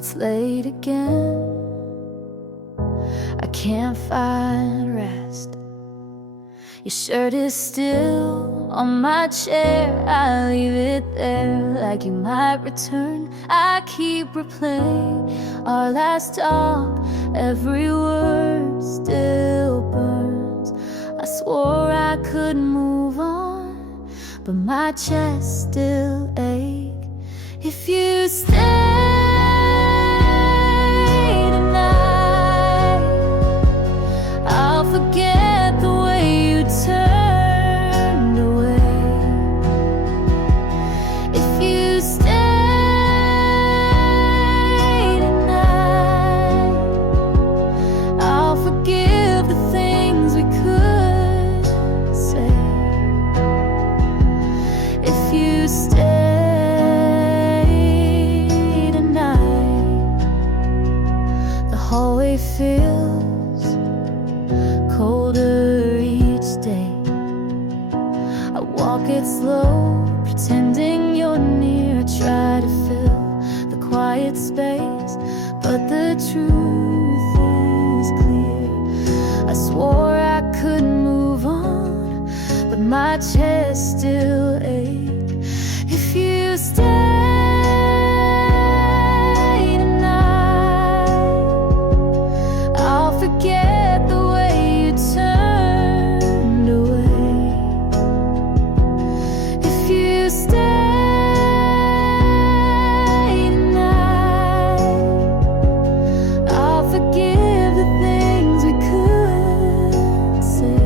it's late again. I can't find rest. Your shirt is still on my chair. I leave it there like you might return. I keep replaying our last talk. Every word still burns. I swore I could move on, but my chest still aches. If you stay tonight, I'll forget the way you turned away. If you stay tonight, I'll forgive the things we could say. If you stay tonight, the hallway feels colder each day. I walk it slow, pretending you're near. I try to fill the quiet space, but the truth is clear. I swore I could move on, but my chest still aches. If you stay tonight, I'll forget the way you turned away. If you stay tonight, I'll forgive the things we could say.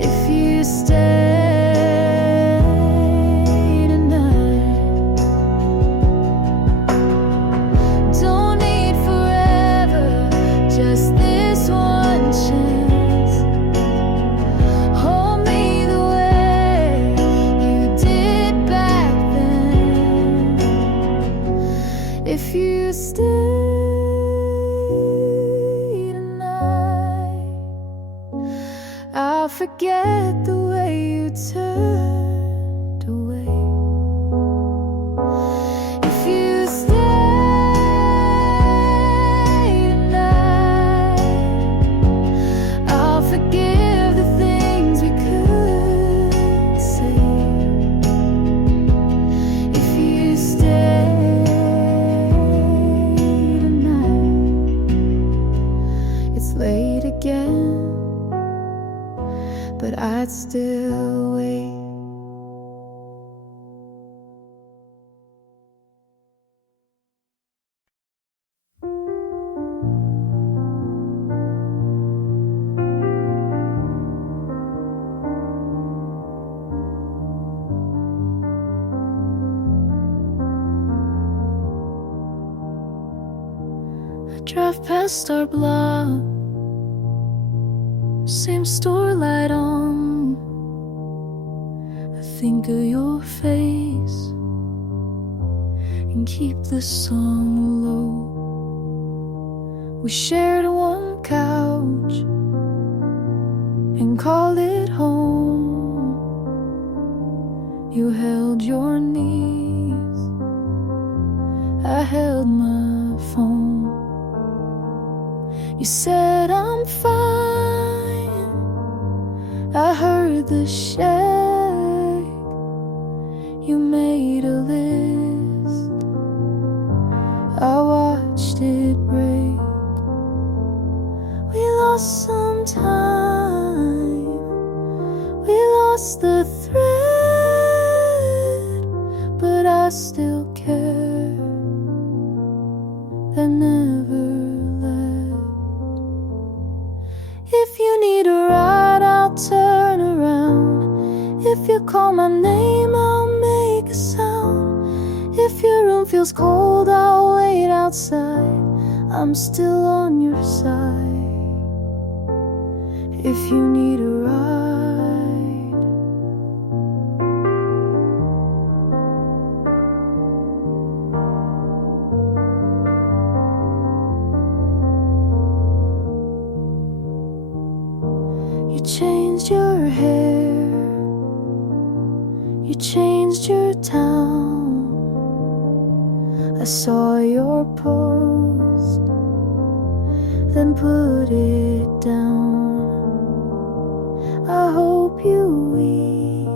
If you stay tonight, don't need forever, just this one chance. Hold me the way you did back then. If you stay tonight, I'll forget the way you turned away. If you stay tonight, I'll forgive the things we could say. If you stay tonight, it's late again, but I'd still wait. I drive past our block, same store light on. I think of your face and keep the song low. We shared one couch and called it home. You held your knees, I held my phone. You said I'm fine, I heard the shake. You made a list, I watched it break. We lost some time, we lost the thread, but I still care. That never left. If you need a ride, I'll turn around. If you call my name, I'll make a sound. If your room feels cold, I'll wait outside. I'm still on your side. If you need a ride, you changed your hair, you changed your town. I saw your post, then put it down. I hope you eat,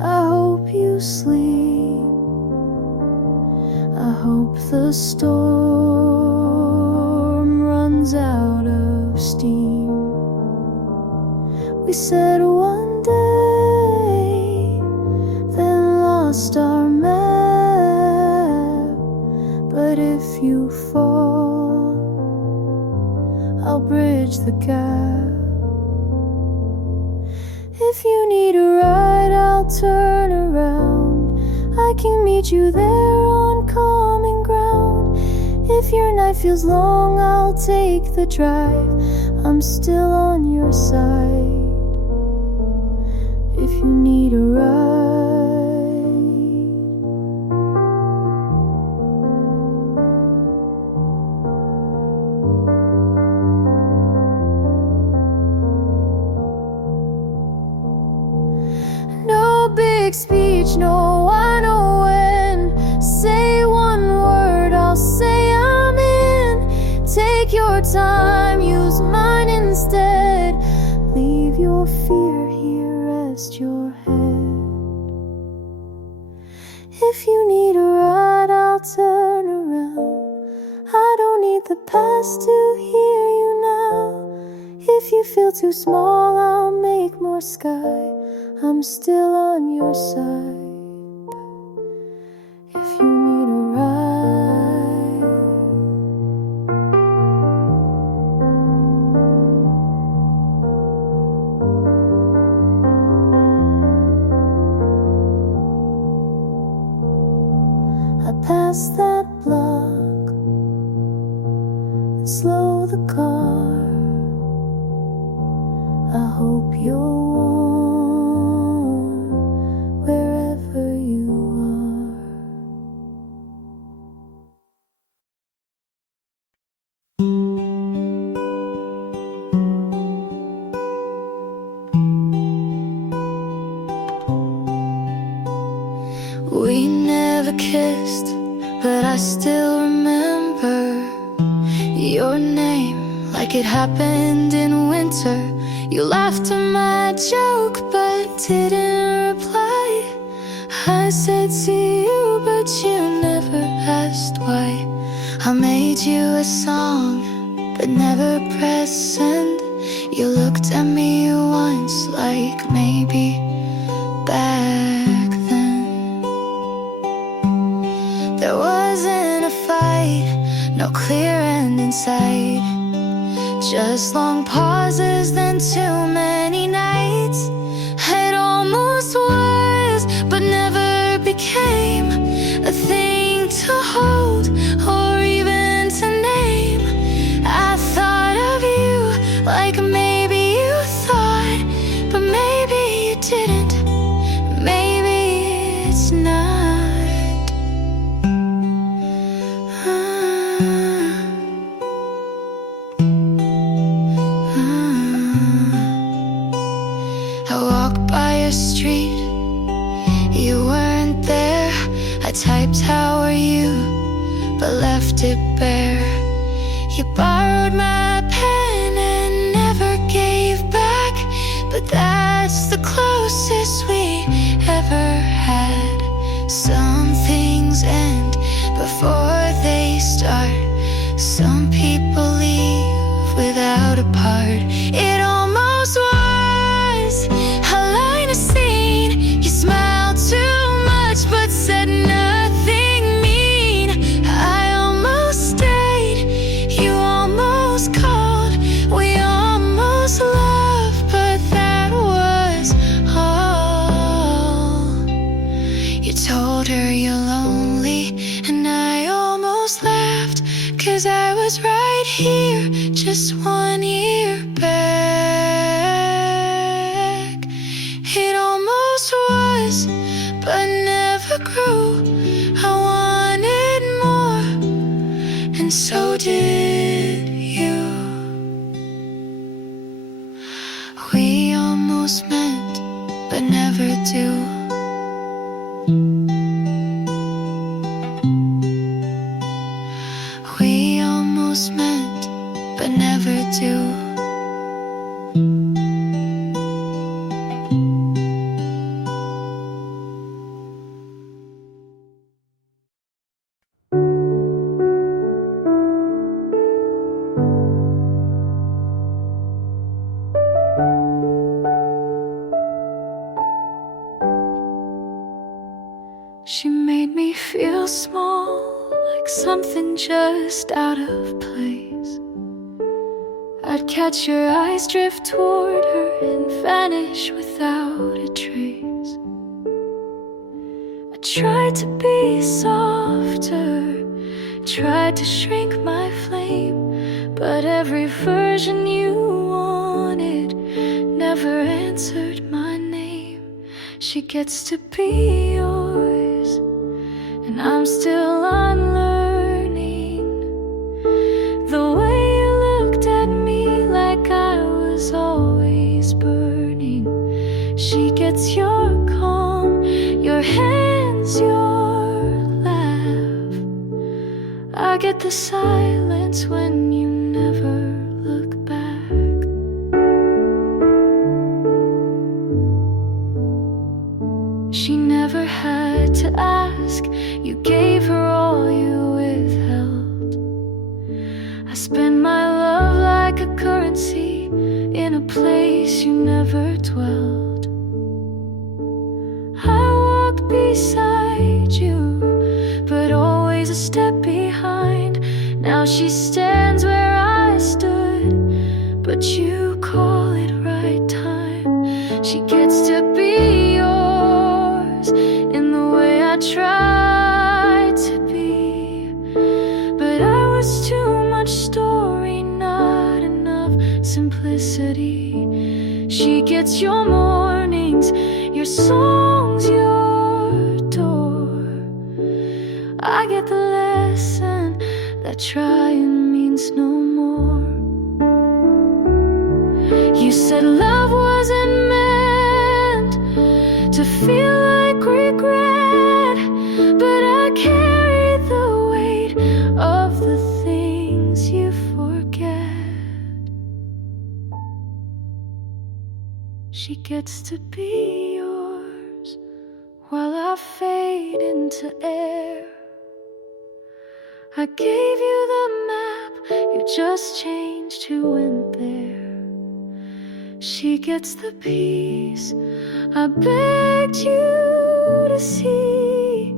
I hope you sleep, I hope the storm runs out of steam. We said one day, then lost our map. But if you fall, I'll bridge the gap. If you need a ride, I'll turn around. I can meet you there on common ground. If your night feels long, I'll take the drive. I'm still on your side. If you need a ride, no big speech, no I know when. Say one word, I'll say I'm in. Take your time, use mine instead. Leave your fear here, rest your head. If you need a ride, I'll turn around. I don't need the past to hear you now. If you feel too small, I'll make more sky. I'm still on your side. If you need a ride, I pass that block and slow the car. I hope you're warm wherever you are. We never kissed, but I still remember your name like it happened in winter. You laughed at my joke but didn't reply. I said to you, but you never asked why. I made you a song but never pressed send. You looked at me once like maybe back then. There wasn't a fight, no clear end in sight. Just long pauses, then too many nights. It almost was, but never became a thing to hold or even to name. I thought of you like maybe you thought, but maybe you didn't. Maybe it's not. I walked by your street, you weren't there. I typed how are you, but left it bare. You borrowed my pen and never gave back, but that's the closest we ever had. Some things end before they start. Some people leave without a part. It almost was a line of scene. You smiled too much but said nothing mean. I almost stayed, you almost called. We almost loved, but that was all. You told her you're lonely, and I almost laughed, 'cause I was right here just 1 year back. It almost was, but never grew. I wanted more, and so did you. We almost meant, but never do. something just out of place. I'd catch your eyes drift toward her and vanish without a trace. I tried to be softer, tried to shrink my flame, but every version you wanted never answered my name. She gets to be yours, and I'm still unlearning the way you looked at me like I was always burning. She gets your calm, your hands, your laugh. I get the silence when you never look back. She never had to ask, you gave her all you withheld. I spend my love like a currency in a place you never dwelled. I walked beside you, but always a step behind. Now she stands where I stood, but you call it right time. She gets to be yours in the way I tried to be, but I was too much story, not enough simplicity. She gets your mornings, your songs, your door. I get the lesson that trying means no more. You said love wasn't meant to feel like regret, but I carry the weight of the things you forget. She gets to be yours while I fade into air. I gave you the map, you just changed who went there. She gets the peace I begged you to see,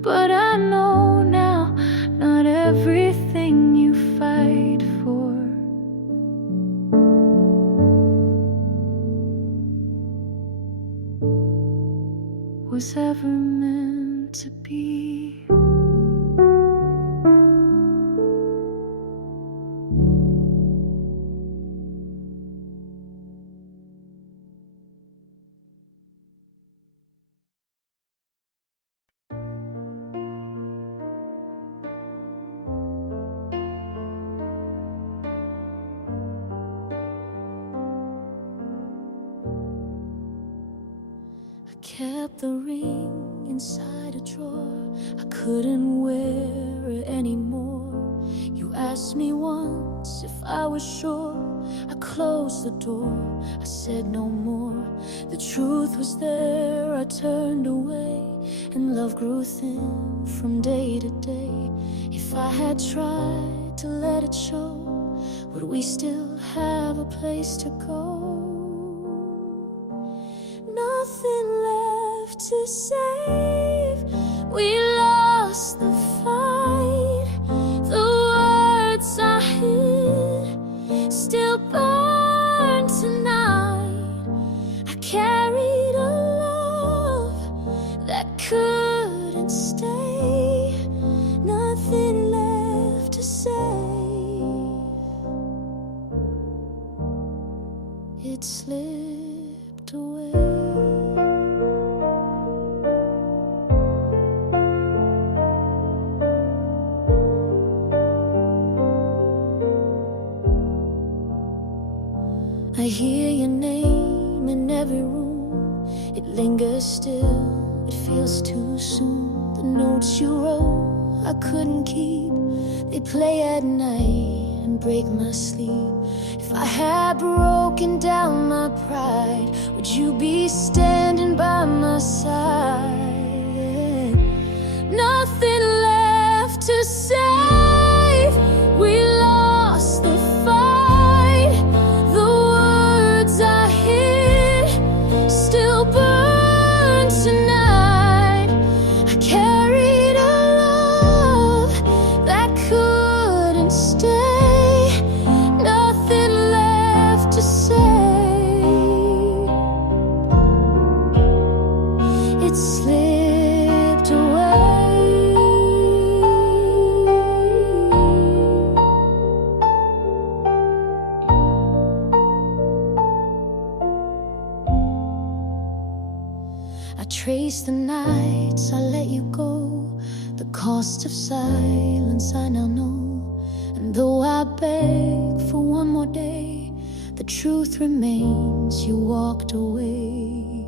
but I know now not everything you fight for was ever meant to be. Kept the ring inside a drawer. I couldn't wear it anymore. You asked me once if I was sure. I closed the door, I said no more. The truth was there, I turned away, and love grew thin from day to day. If I had tried to let it show, would we still have a place to go? Nothing left to save. We lost the fight. The words I hid still burn tonight. I carried a love that couldn't stay. Nothing left to save. It slipped away. I hear your name in every room. It lingers still, it feels too soon. The notes you wrote, I couldn't keep. They play at night and break my sleep. If I had broken down my pride, would you be standing by my side? Nothing left to save. We lost the fight. The words I hid still burn tonight. I carried a love cost of silence I now know. And though I beg for one more day, the truth remains you walked away.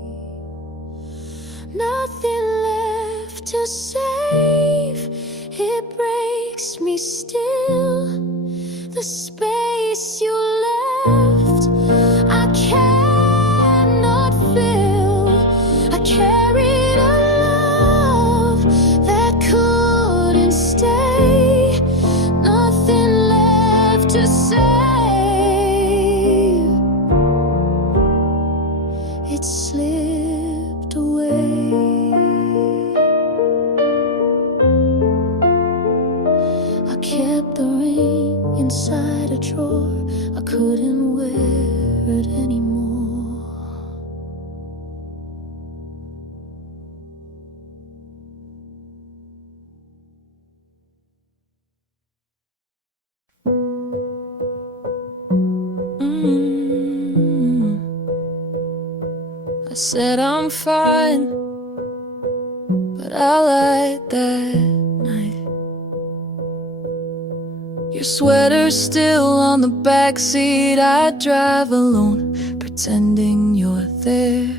Nothing left to save, it breaks me still. The space you left, I cannot fill. I carried a love that couldn't stay. Nothing left to save. It slipped away. I kept the ring inside a drawer. I couldn't wear it anymore. I said I'm fine, but I lied that night. Your sweater's still on the backseat. I drive alone, pretending you're there.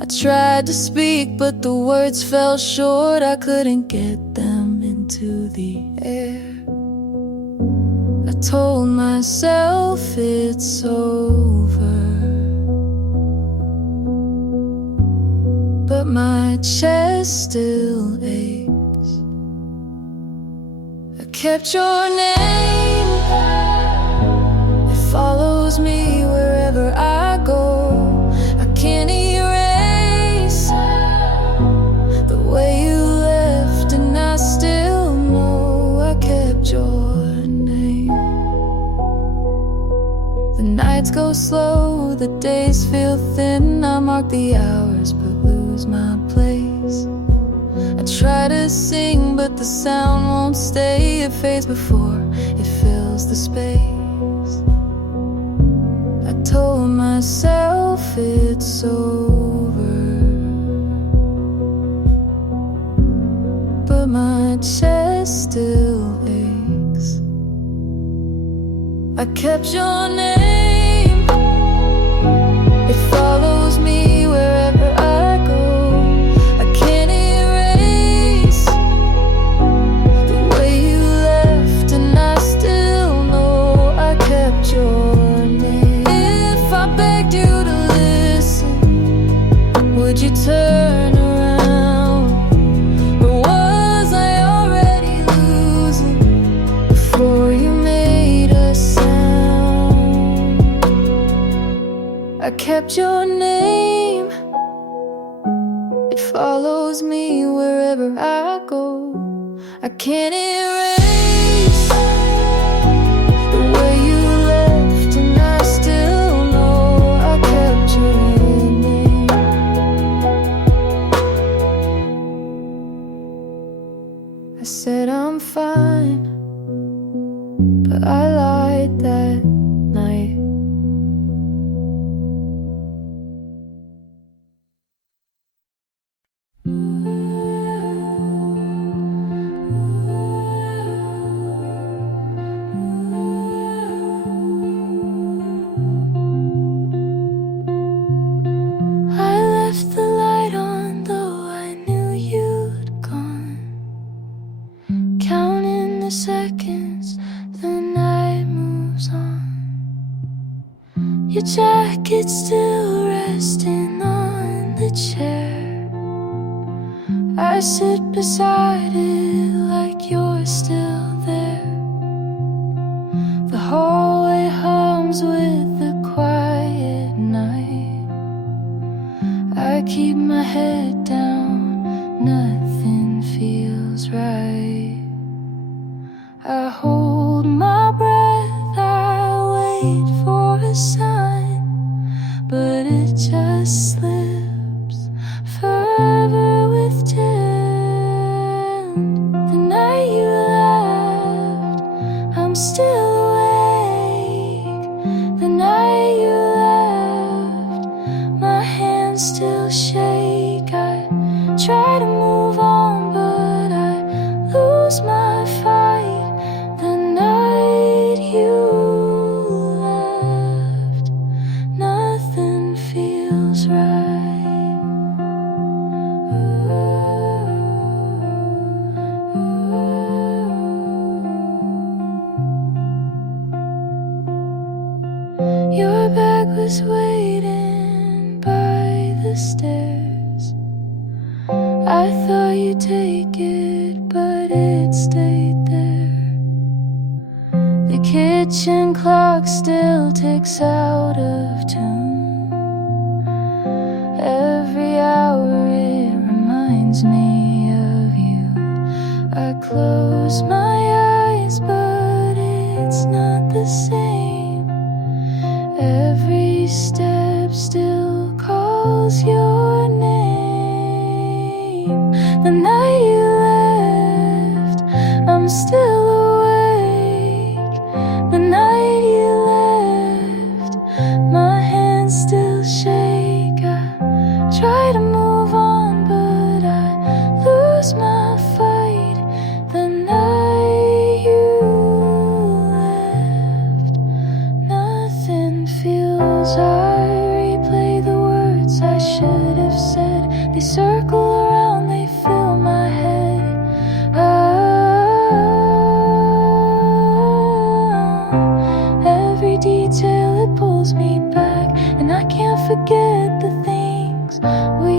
I tried to speak, but the words fell short. I couldn't get them into the air. I told myself it's over, but my chest still aches. I kept your name, it follows me wherever I go. I can't erase the way you left, and I still know I kept your name. The nights go slow, the days feel thin. I mark the hours but lose my place. I try to sing, but the sound won't stay. It fades before it fills the space. I told myself it's over, but my chest still aches. I kept your name, it follows me wherever I go. I can't erase the way you left, and I still know I kept your name. If I begged you to listen, would you turn around? Or was I already losing before you made a sound? I kept your name, it follows me wherever I go. I can't erase the way you left, and I still know I kept your name. I said I'm fine, but I lied that night. I left the light on, though I knew you'd gone. Counting the seconds, the night moves on. Your jacket's still resting on the chair. I sit beside it like you're still there. The hallway hums with the quiet night. I keep my head down, nothing feels right. I hold my breath, I wait for a sign, but it just slips further with time. The night you left, I'm still awake. The night you left, my hands still shake. I try to move on, but I was waiting by the stairs. I thought you'd take it, but it stayed there. The kitchen clock still ticks out of tune. Every hour it reminds me of you. I close my eyes, but it's not the same. Every step still calls your name. The night you left, I'm still awake. The night you left, my hands still shake. I try to move on, but I lose my fight. The night you left, nothing feels. I replay the words I should have said. They circle around, they fill my head. Every detail, it pulls me back, and I can't forget the things we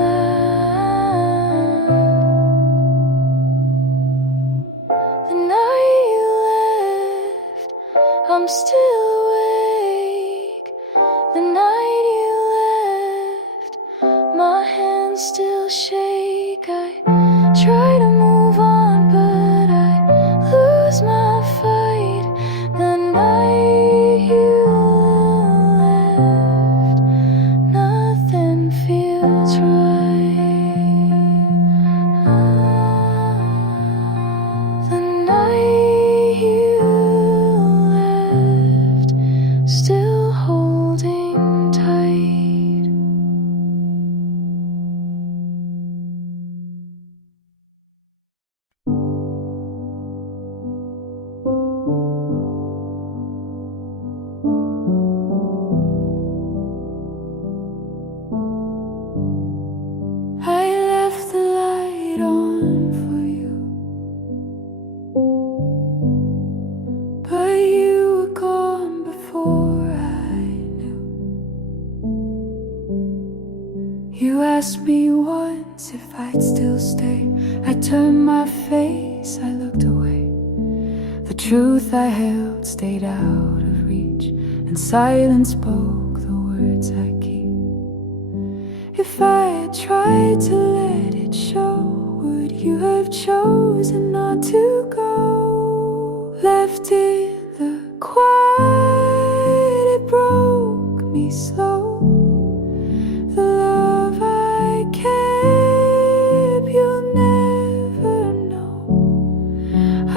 laughed. The night you left, I'm still awake. The night you left, my hands still shake. I try to move on, but I lose my fight. The night you left, nothing feels right. The night you left, still holding tight. I left the light on for you, but you were gone before I knew. You asked me once if I'd still stay. I turned my face, I looked away. The truth I held stayed out of reach, and silence spoke the words I keep. If I had tried to let it show, would you have chosen not to go? Left in the quiet, it broke me slow. The love I kept, you'll never know. I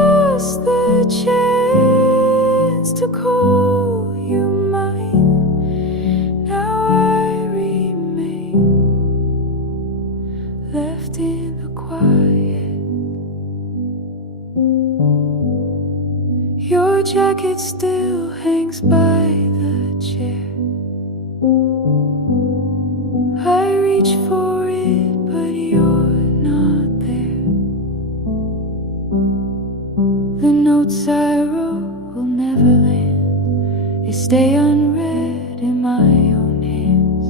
lost the chance to call you mine. Now I remain left in the quiet. Your jacket still hangs by the chair. I reach for it, but you're not there. The notes I wrote will never land. They stay unread in my own hands.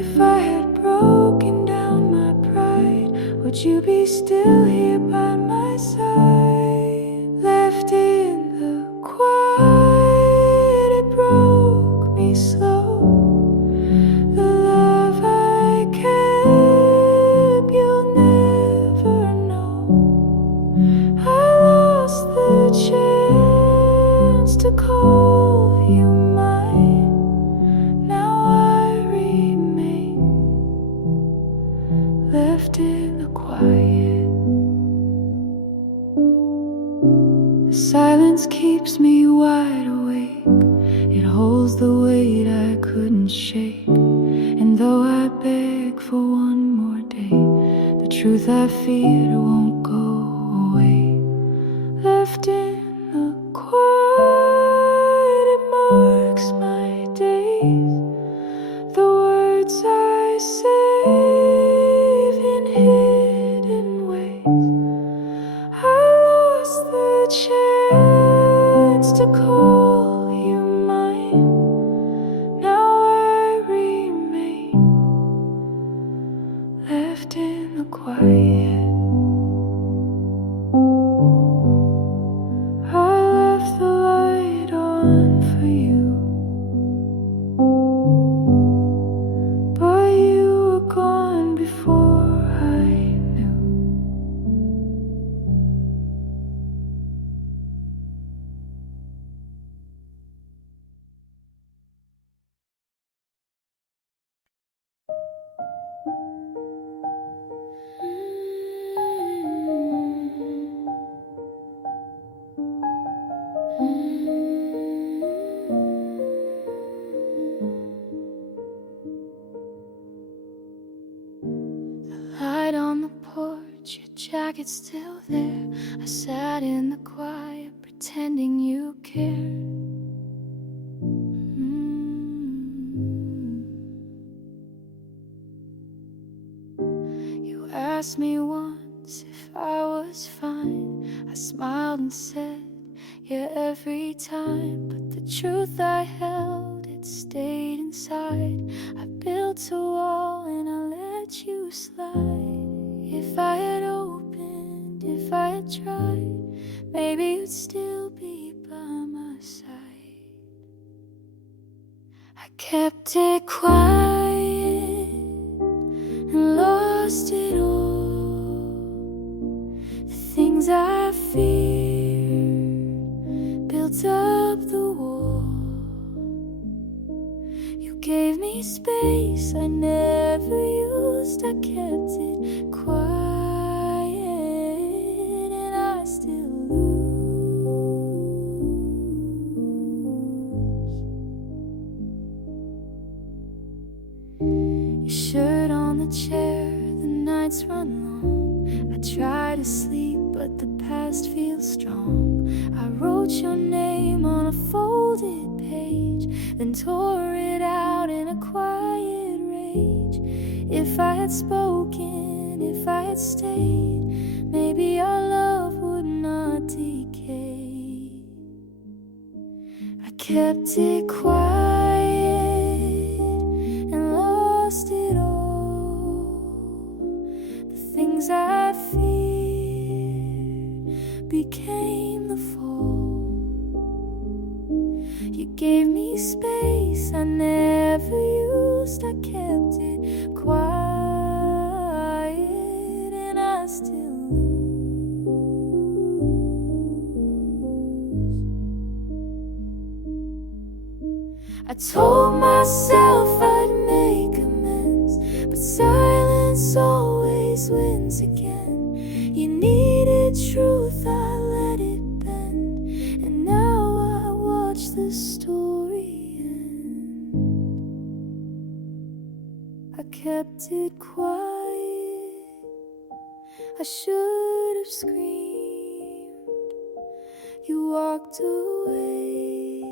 If I had broken down my pride, would you be still here by my side? Left in the quiet, it broke me slow. The love I kept, you'll never know. I lost the chance to call you mine. Now I remain left in the quiet. The silence keeps me wide awake. It holds the weight I couldn't shake. And though I beg for one more day, the truth I feared won't go away. Left in the quiet, it marks my days. The words I save in hidden ways. I lost the chance to call you mine. jacket's still there. I sat in the quiet, pretending you cared. You asked me once if I was fine. I smiled and said, yeah, every time. But the truth I held, it stayed inside. I built a wall and I let you slide. If I had opened, if I had tried, maybe you'd still be by my side. I kept it quiet and lost it all. The things I feared built up the wall. You gave me space I never used. I kept it quiet and I still lose. Your shirt on the chair, the nights run long. I try to sleep, but the past feels strong. I wrote your name on a folded page, then tore it out in a quiet rage. If I had spoken, if I had stayed, maybe our love would not decay. I kept it quiet and lost it all. The things I feared became the fall. You gave me space I never used. I kept it quiet and I still lose. I told myself I'd make amends, but silence always wins again. You needed truth, I let it bend, and now I watch the story end. I kept it quiet, I should have screamed. You walked away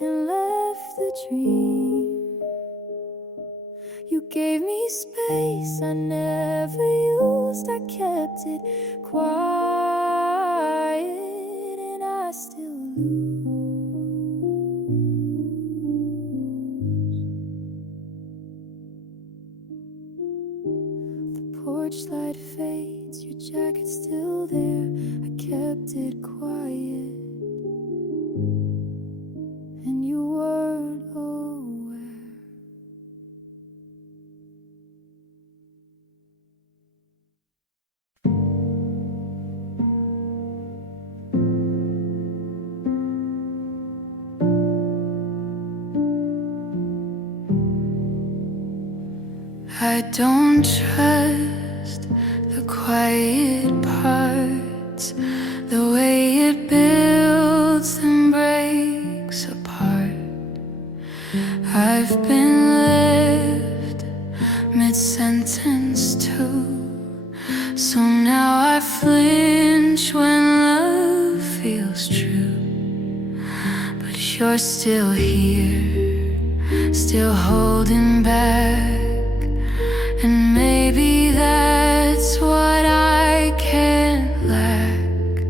and left the dream. You gave me space I never used. I kept it quiet and I still lose. The porch light fades, your jacket's still there. I kept it quiet and you weren't aware. I don't trust the quiet parts, the way it builds and breaks apart. I've been left mid-sentence too, so now I flinch when love feels true. But you're still here, still holding back. And maybe that's what I can't lack.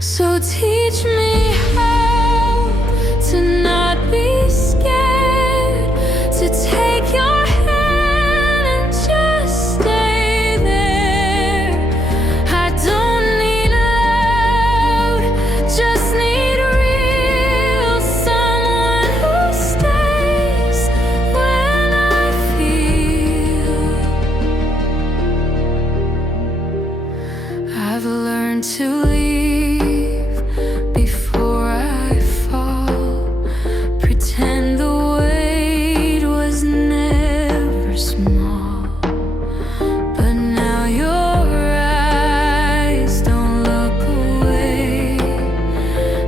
So teach me how to not be scared, to take your hand and just stay there. I don't need loud, just need real, someone who stays when I feel. I've learned to leave before I fall, pretend the weight was never small. But now your eyes don't look away,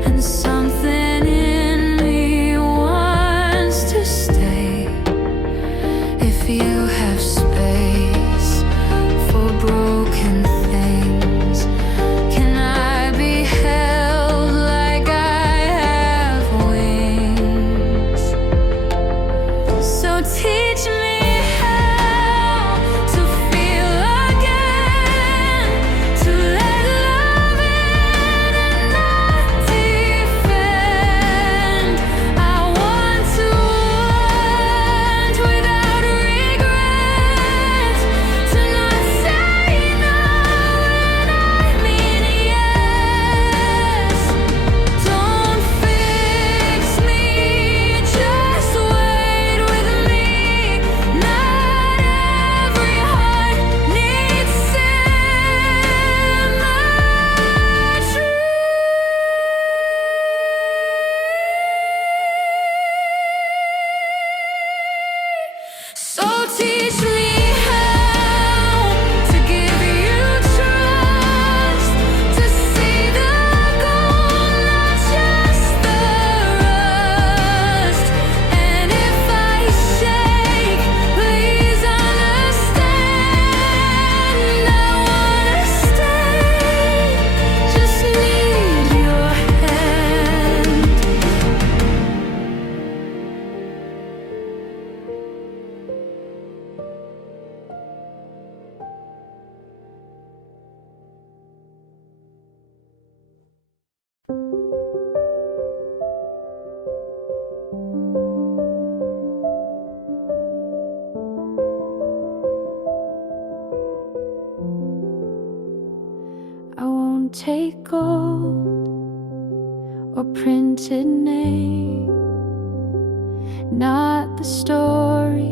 and something in me wants to stay. If you have space take gold or printed name, not the stories,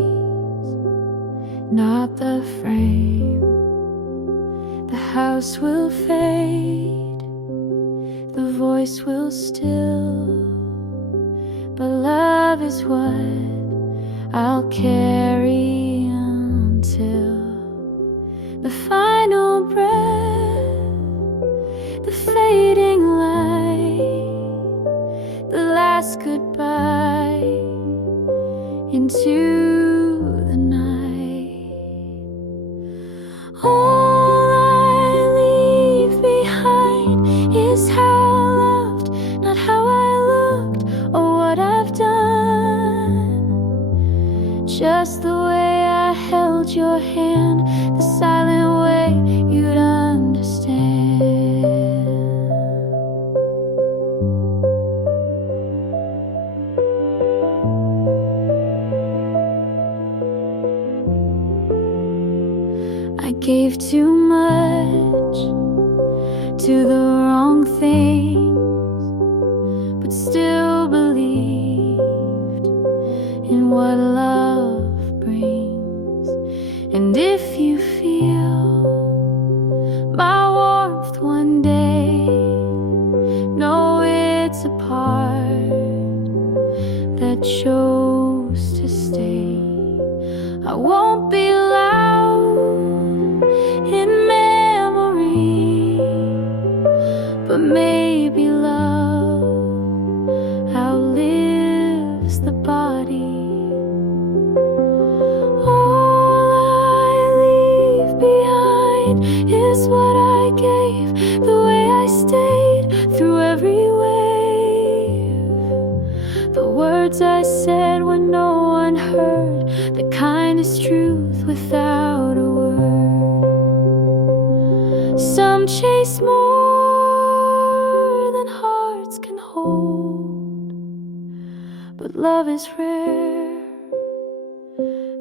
not the frame. The house will fade, the voice will still, but love is what I'll carry until the final breath, the fading light, the last goodbye into the night. All I leave behind is how I loved, not how I looked or what I've done. Just the way I held your hand, the silent way you'd understand. I gave too much to the wrong things, but still believed in what love brings. And if you feel my warmth one day, know it's a part that chose to stay. I won't be loud in memory, but maybe love outlives the body. All I leave behind is what I gave, the way I stayed through every wave, the words I said when no one heard, the kindest truth without a word. Some chase more than hearts can hold, but love is rare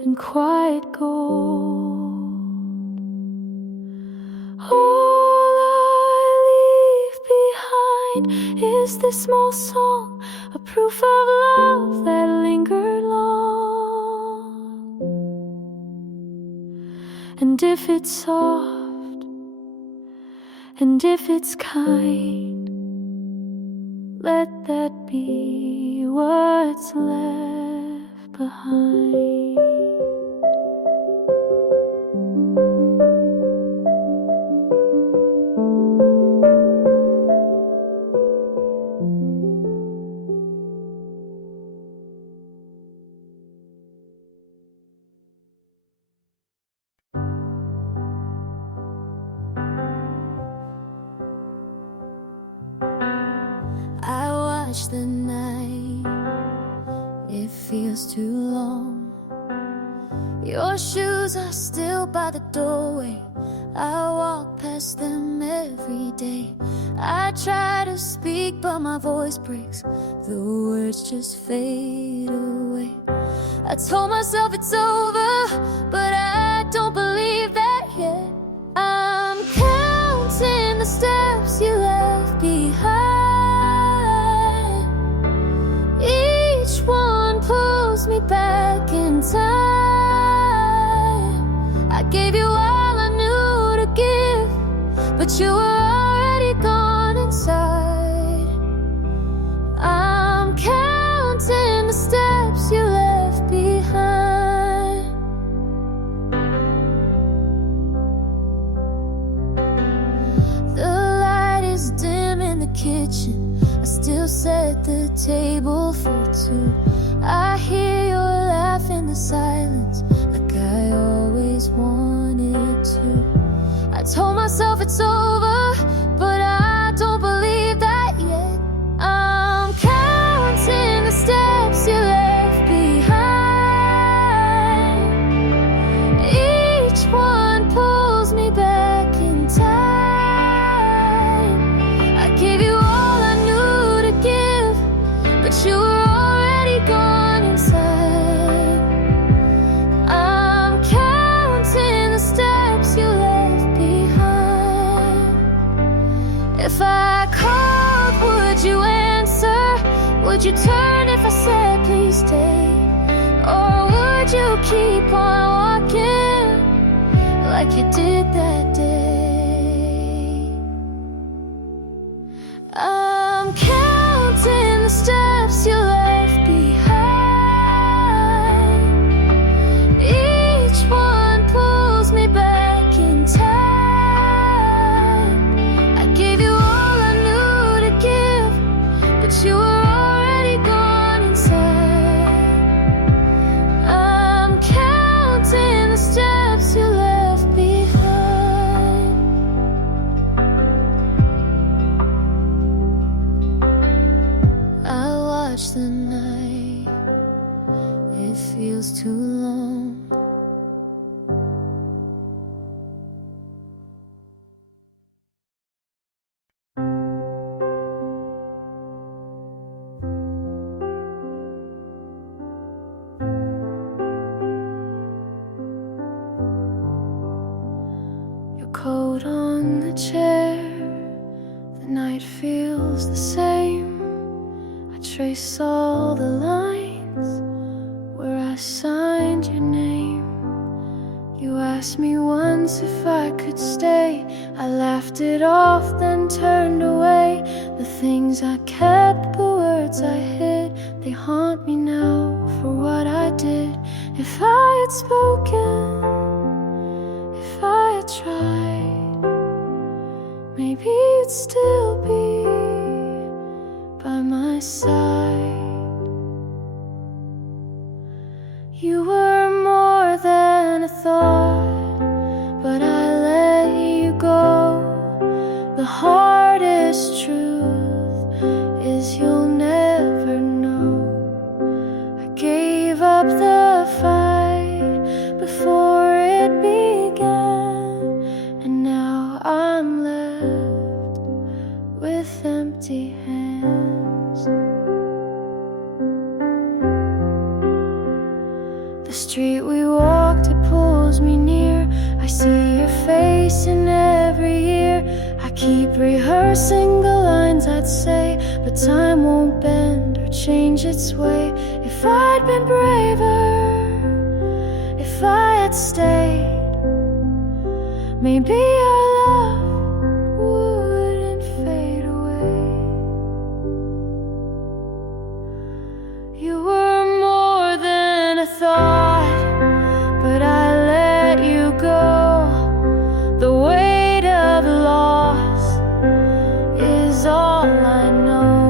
and quiet gold. All I leave behind is this small song, a proof of love that lingered long. And if it's soft, and if it's kind, let that be what's left behind. I watch the night, it feels too long. Your shoes are still by the doorway, I walk past them every day. I try to speak but my voice breaks, the words just fade away. I told myself it's over, but I don't believe that yet. I'm counting the steps you left behind, each one pulls me back in time. I gave you all I knew to give, but you were already gone inside. I'm counting the steps you left behind. The light is dim in the kitchen, I still set the table for two. I hear your laugh in the silence, like I always wanted to. I told myself it's over, but I don't believe that yet. I'm counting the steps you left behind, each one pulls me back in time. I gave you all I knew to give, but you were already gone inside. I'm counting the steps you left behind, Would you turn if I said please stay? Or would you keep on walking like you did that day? I'm counting the steps you left behind. Each one pulls me back in time. I gave you all I knew to give, but you were already gone inside. I'm counting the steps you left behind. I watch the night, it feels too long. Your coat on the chair, the night feels the same. I trace all the lines where I signed your name. You asked me once if I could stay. I laughed it off, then turned away. The things I kept, the words I hid, they haunt me now for what I did. If I had spoken, if I had tried, maybe you'd still be by my side. You were more than a thought, but I let you go. The hardest truth is you'll never know. I gave up the fight before it began, and now I'm left with empty hands. The street we walked, it pulls me near. I see your face in every year. I keep rehearsing the lines I'd say, but time won't bend or change its way. If I'd been braver, if I had stayed, maybe our love wouldn't fade away. You were more than a thought, but I let you go. The weight of loss is all I know.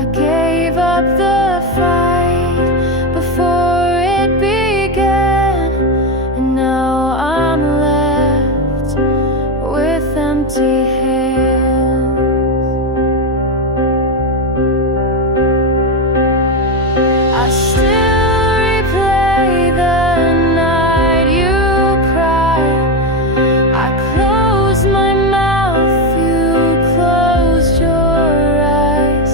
I gave up the fight before it began, and now I'm left with empty hands. I still replay the night you cried. I closed my mouth, you closed your eyes,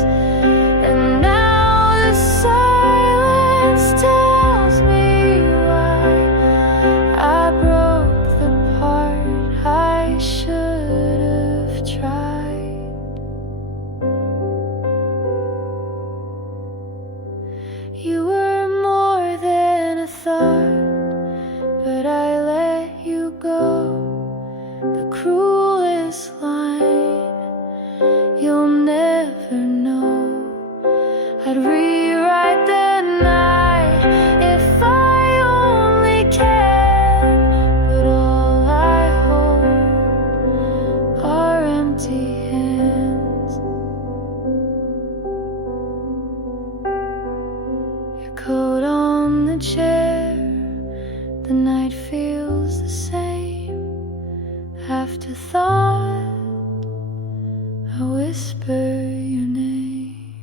and now the silence tells me why I broke the part I should have tried. You were more than a thought, but I let you go. The cruelest line you'll never know. I'd rewrite the night if I only can, but all I hold are empty hands. Your coat on the chair, the night feels the same. Afterthought, I whisper your name.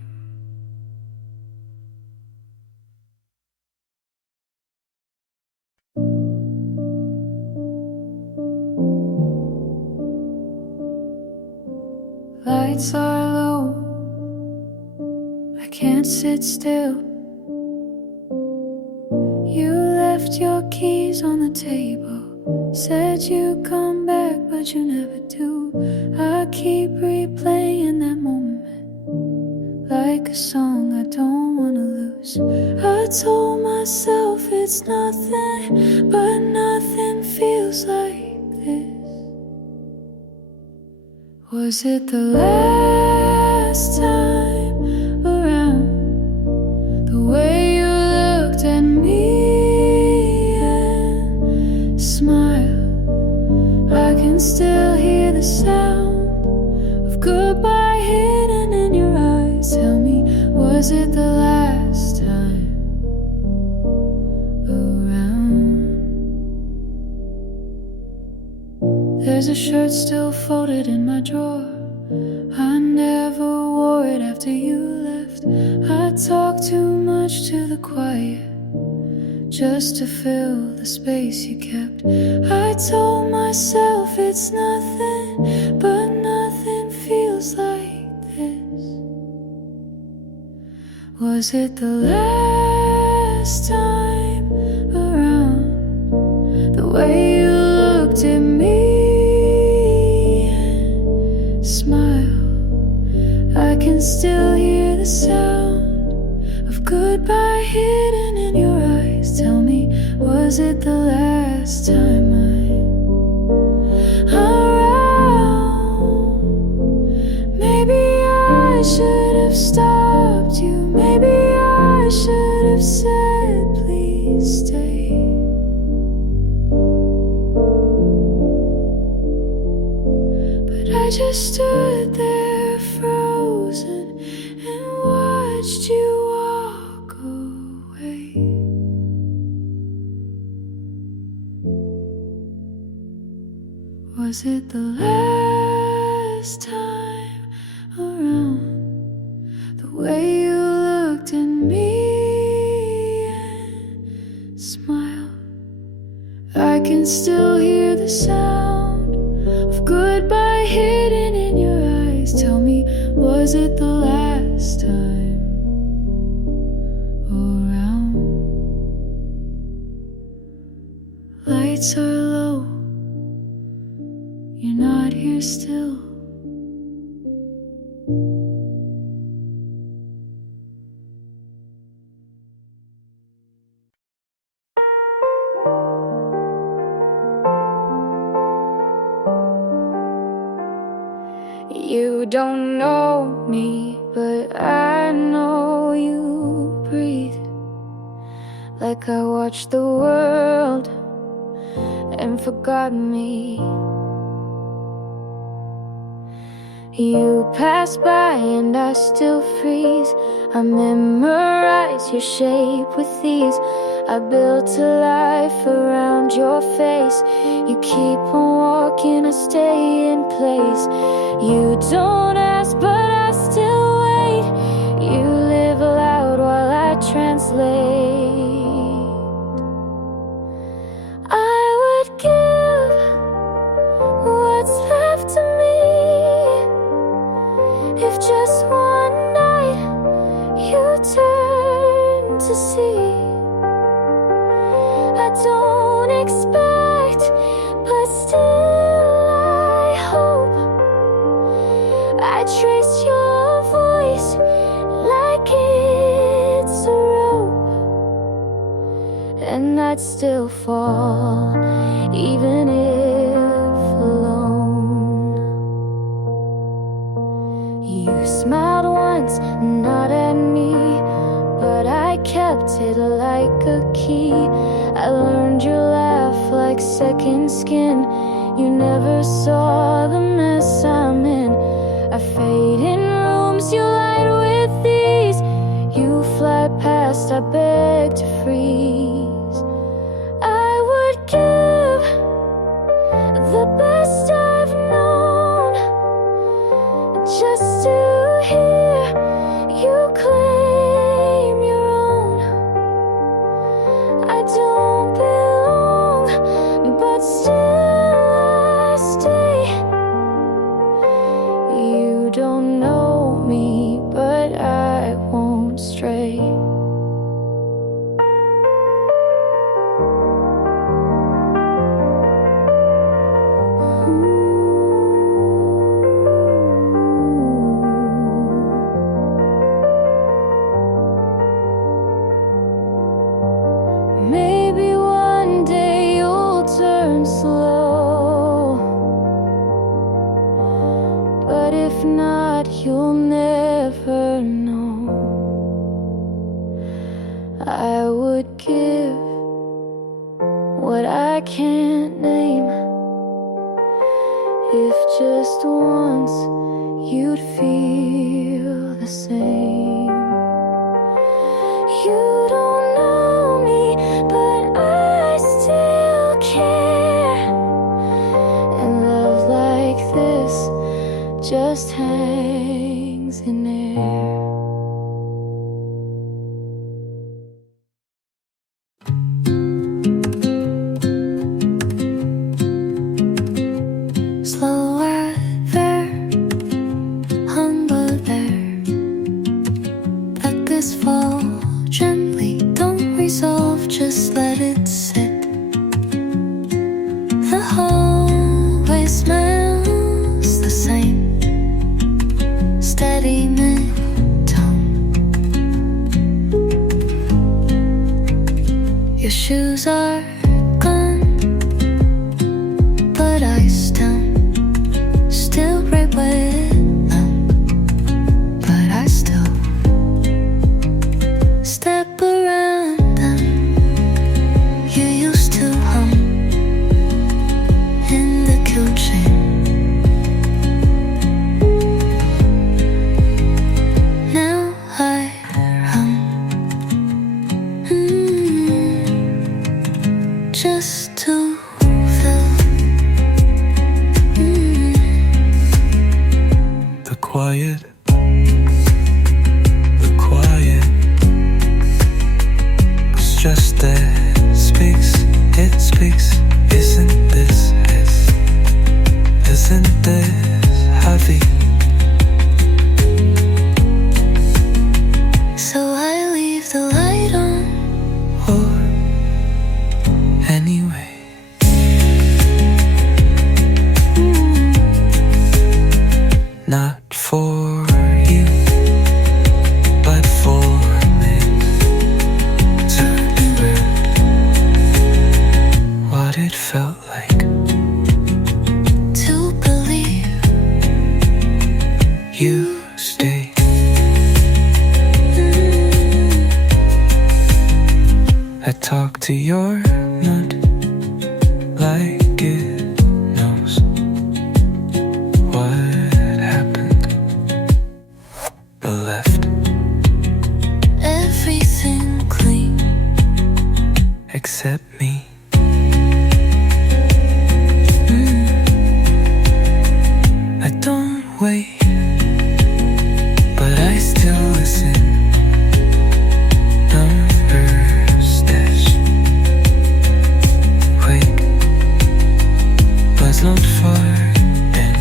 Lights are low, I can't sit still. You left your keys on the table, said you'd come back, but you never do. I keep replaying that moment like like a song I don't wanna lose. I told myself it's nothing, but nothing feels like this. Was it the last time around? The way you looked at me and smiled, I can still hear the sound of goodbye hidden in your eyes. Tell me, was it the last time around? There's a shirt still folded in my drawer. I never wore it after you left. I talked too much to the quiet just to fill the space you kept. I told myself it's nothing, but nothing feels like this. Was it the last time around? The way you looked at me and smiled, I can still hear the sound of goodbye hidden in your eyes. Tell me, was it the last time around? Maybe I should have stopped you. Maybe I should have said, please stay. But I just stood there frozen and watched you walk away. Was it the last time around? The way you looked at me and smiled, I can still hear the sound of goodbye hidden in your eyes. Tell me, was it the last time around? Lights are low, you're not here still. You don't know me, but I know you breathe. Like I watched the world and forgot me. You pass by and I still freeze. I memorize your shape with ease. I built a life around your face. You keep on walking, I stay in place. You don't ask, but I still wait. You live aloud while I translate. I would give what's left of me if just one night you turn to see. I don't expect, but still I hope. I trace your voice like it's a rope, and I'd still fall, even if alone. You smiled once, not at me, but I kept it like a key. I learned your laugh like second skin. You never saw the mess I'm in. I fade in rooms you light with these. You fly past, I beg to freeze. I would give the best I've known just to hear you claim your own. I don't belong, but still I stay. if not, you'll never know. I would give what I can't name if just once you'd feel the same. You don't know me, but I still care. And love like this just hangs in air. Slower there, humble there. Let this fall gently, don't resolve, just let it sit. The hallway smells the same, steady mid-tone. Your shoes are gone, but I still right with them. But I still step around them. You used to hum in the 𝐏𝐥𝐚𝐲𝐥𝐢𝐬𝐭. Now I hum, just to fill the quiet was just there. Speaks, it speaks. Isn't this heavy? So I leave the light on. Or anyway, not for you, but for me to remember what it felt like To believe you stayed. I talk to your nut like it knows what happened or left everything clean. except me. I don't wait, but I still listen. Numbers dash wake was not far in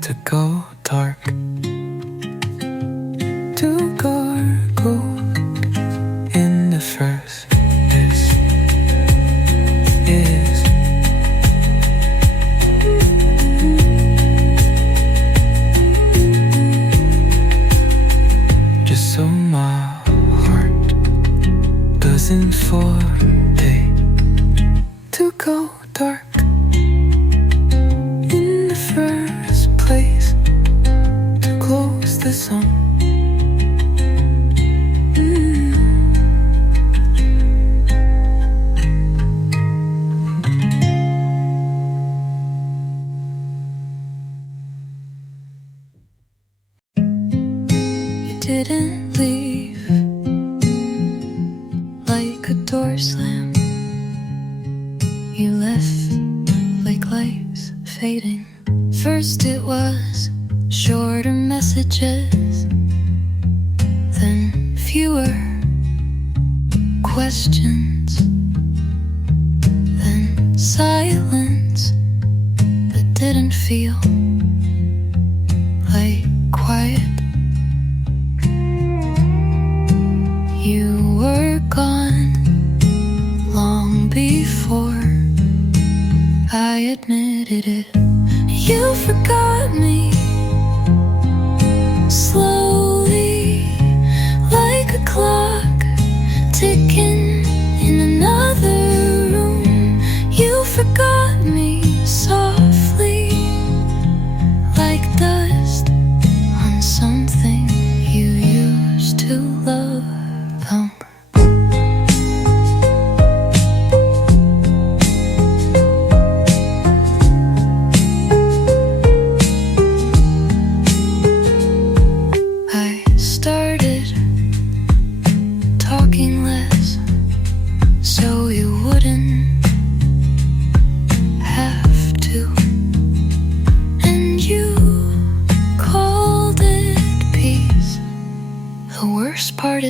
to go dark, to gargle in the first is just so my heart doesn't forbid to go dark in the first place, to close the sun. You didn't leave like a door slam. You left like lights fading. First it was shorter messages, then fewer questions, then silence that didn't feel like quiet. You were gone long before I admitted it. You forgot me slowly, like a clock ticking in another room. You forgot me softly.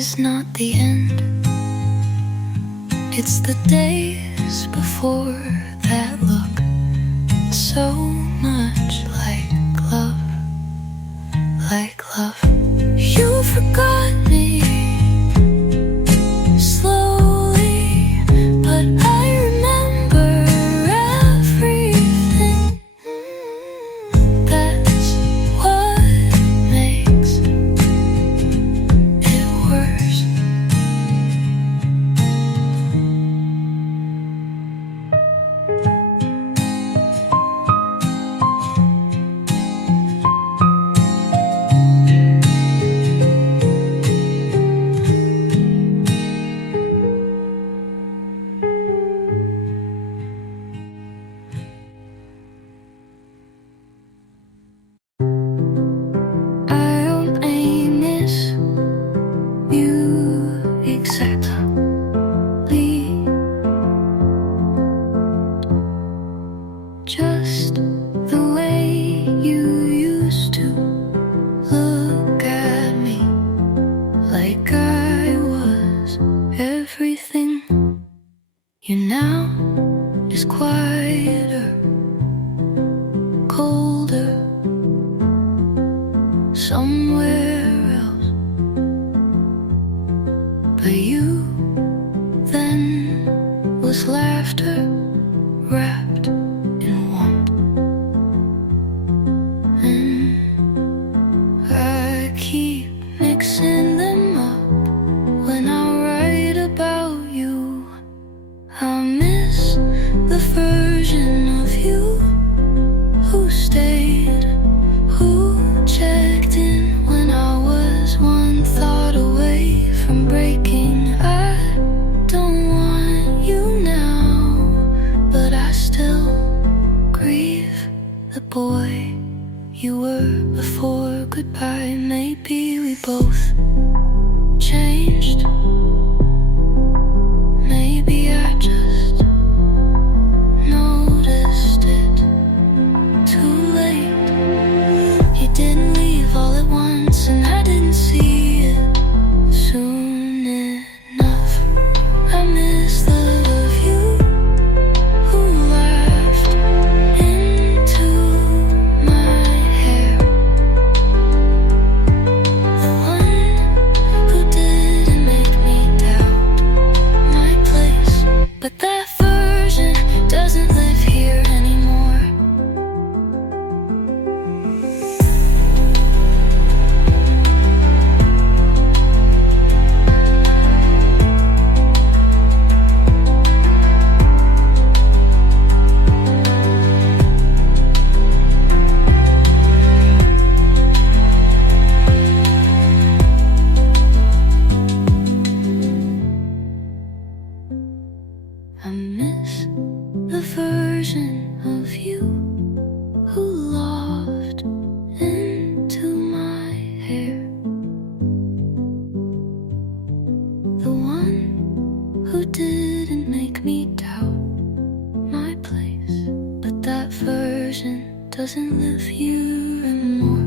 is not the end. It's the days before that look so much like love, like love. You forgot me slowly, but I remember everything. That's what makes it worse. I only miss you exactly, just the way you used to look at me, like I was everything. You now is quieter, colder, somewhere else. But you then was laughter wrapped in warmth. And I keep mixing them up when I write about you. I miss the version of you who stayed, who checked in when I was one thought away from breaking. I don't want you now, but I still grieve the boy you were before goodbye. Maybe we both changed. Maybe I just noticed it too late. You didn't leave all at once, and I didn't see it soon enough. I miss the love of you who laughed into my hair, the one who didn't make me doubt my place. But that version doesn't live here anymore. I miss the version of you who laughed into my hair, the one who didn't make me doubt my place. But that version doesn't live here anymore.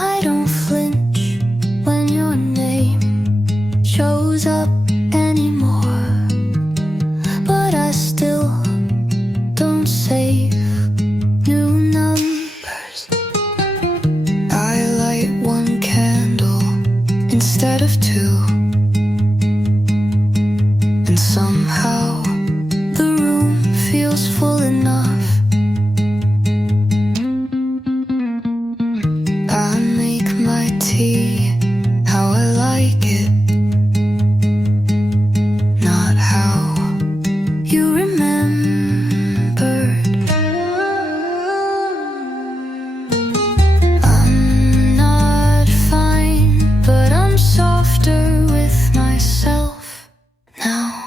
I don't flinch when your name shows up anymore, but I still don't save new numbers. I light one candle instead of two, and somehow The room feels full enough. I make my tea how I like it, not how You remembered. I'm not fine, but I'm softer with myself now.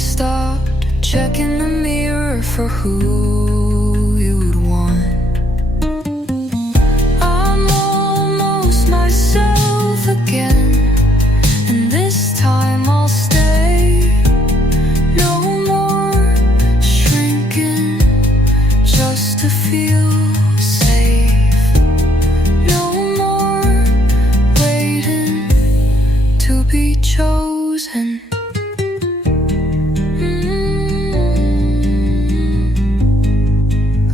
stopped checking the mirror for who you would want. I'm almost myself again, and this time I'll stay. No more shrinking just to feel safe. No more waiting to be chosen.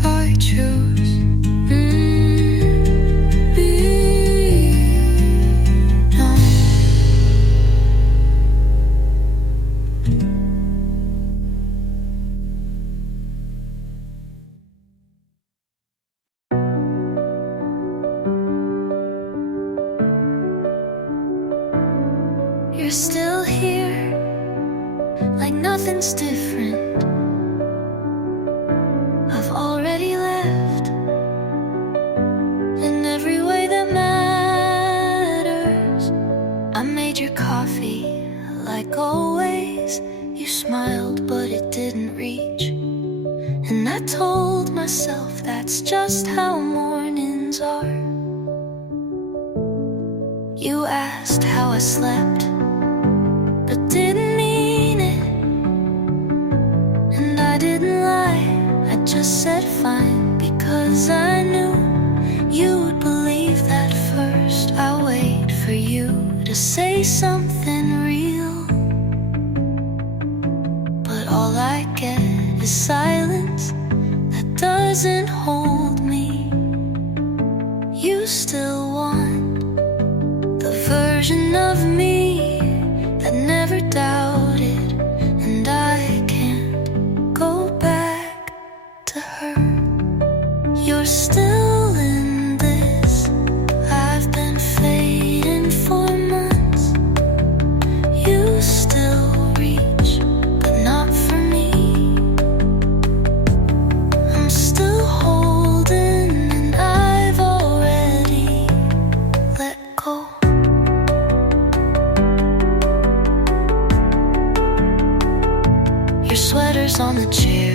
I choose be known. You're still here, like nothing's different. I've already left in every way that matters. I made your coffee, like always. You smiled, but it didn't reach. And I told myself that's just how mornings are. You asked how I slept, but didn't mean it. And I didn't lie, I just said fine, because I knew you would believe that first. I wait for you to say something real, but all I get is silence that doesn't hold me. You still want the version of me that never doubted, and I can't go back to her. You're still in this. I've been fading for months. You still reach, but not for me. I'm still holding, and I've already let go. Your sweater's on the chair.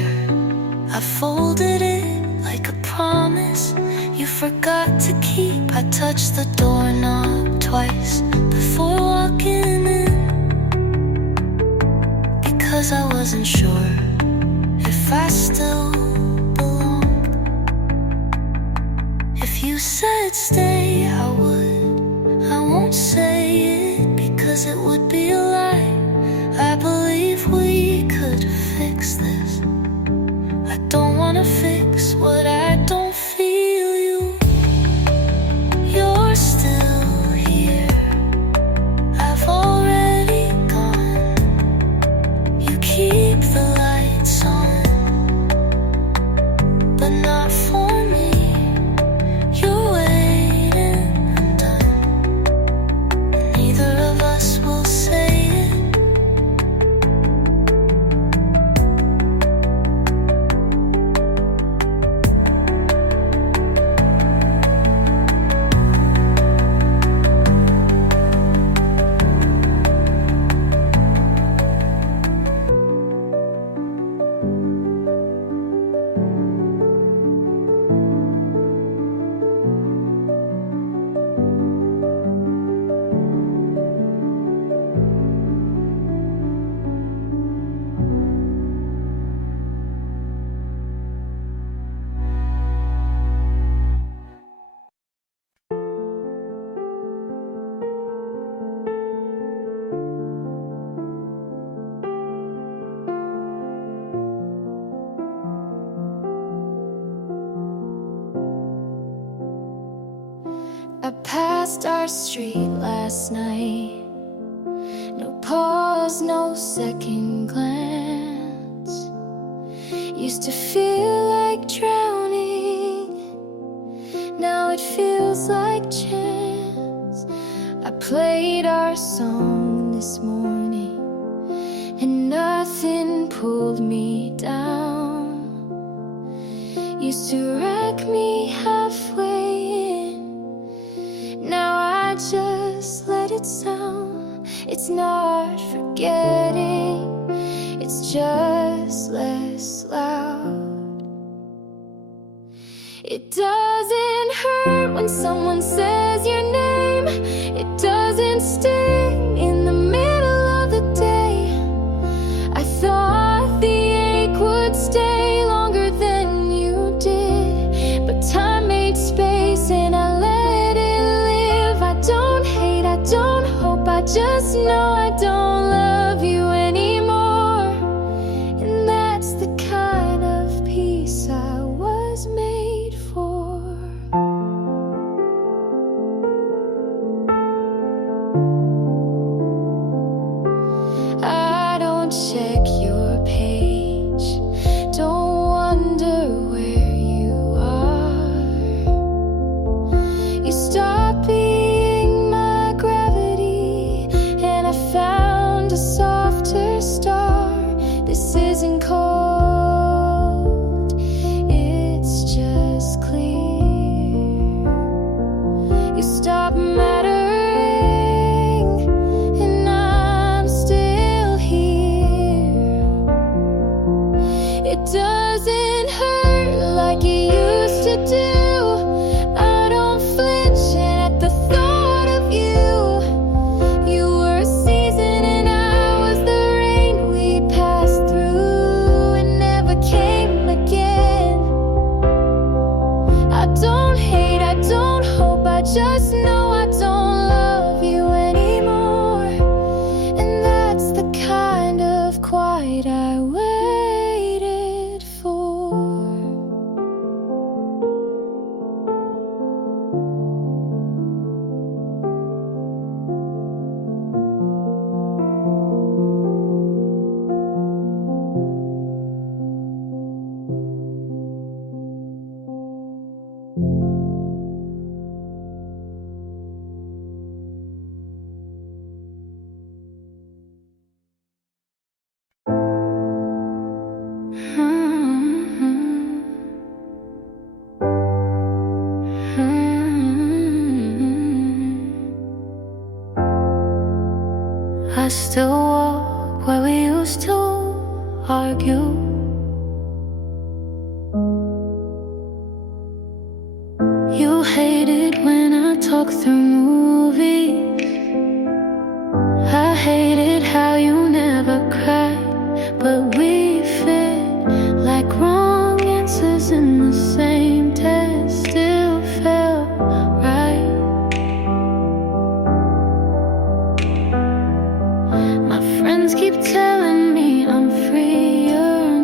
I folded it like a promise you forgot to keep. I touched the doorknob twice before walking in, because I wasn't sure if I still belonged. If you said stay, I would. I won't say it, because it would be a lie. I believe we could fix this. I don't wanna fix what I don't feel you. You're still here. I've already gone. You keep the lights on, but not for me. You're waiting, I'm done. Neither of us will say it. I passed our street last night. No pause, no second glance. Used to feel like drowning, now it feels like chance. I played our song this morning, and nothing pulled me down. Used to wreck me halfway in, now I just let it sound. It's not forgetting, it's just less loud. It doesn't hurt when someone says your name. It doesn't sting in the middle of the day. I thought the ache would stay longer than you did, but time made space and I let it live. I don't hate, I don't hope, I just know I don't love you anymore. And that's the kind of peace I was made for. I don't check your page, don't wonder where you are. You stopped being my gravity, and I found a softer star. This isn't cold, it's just clear. You stopped mattering, and I'm still here. It doesn't hurt like it used to do. I don't flinch at the thought of you. You were a season and I was the rain we passed through and never came again. I don't hate, I don't hope, I just know I don't love you anymore. And that's the kind of quiet I waited for. I still walk where we used to argue. You hate it when I talk through movies. I hated how you never cried, but we fit like wrong answers in the same test. Still felt right. My friends keep telling me I'm freer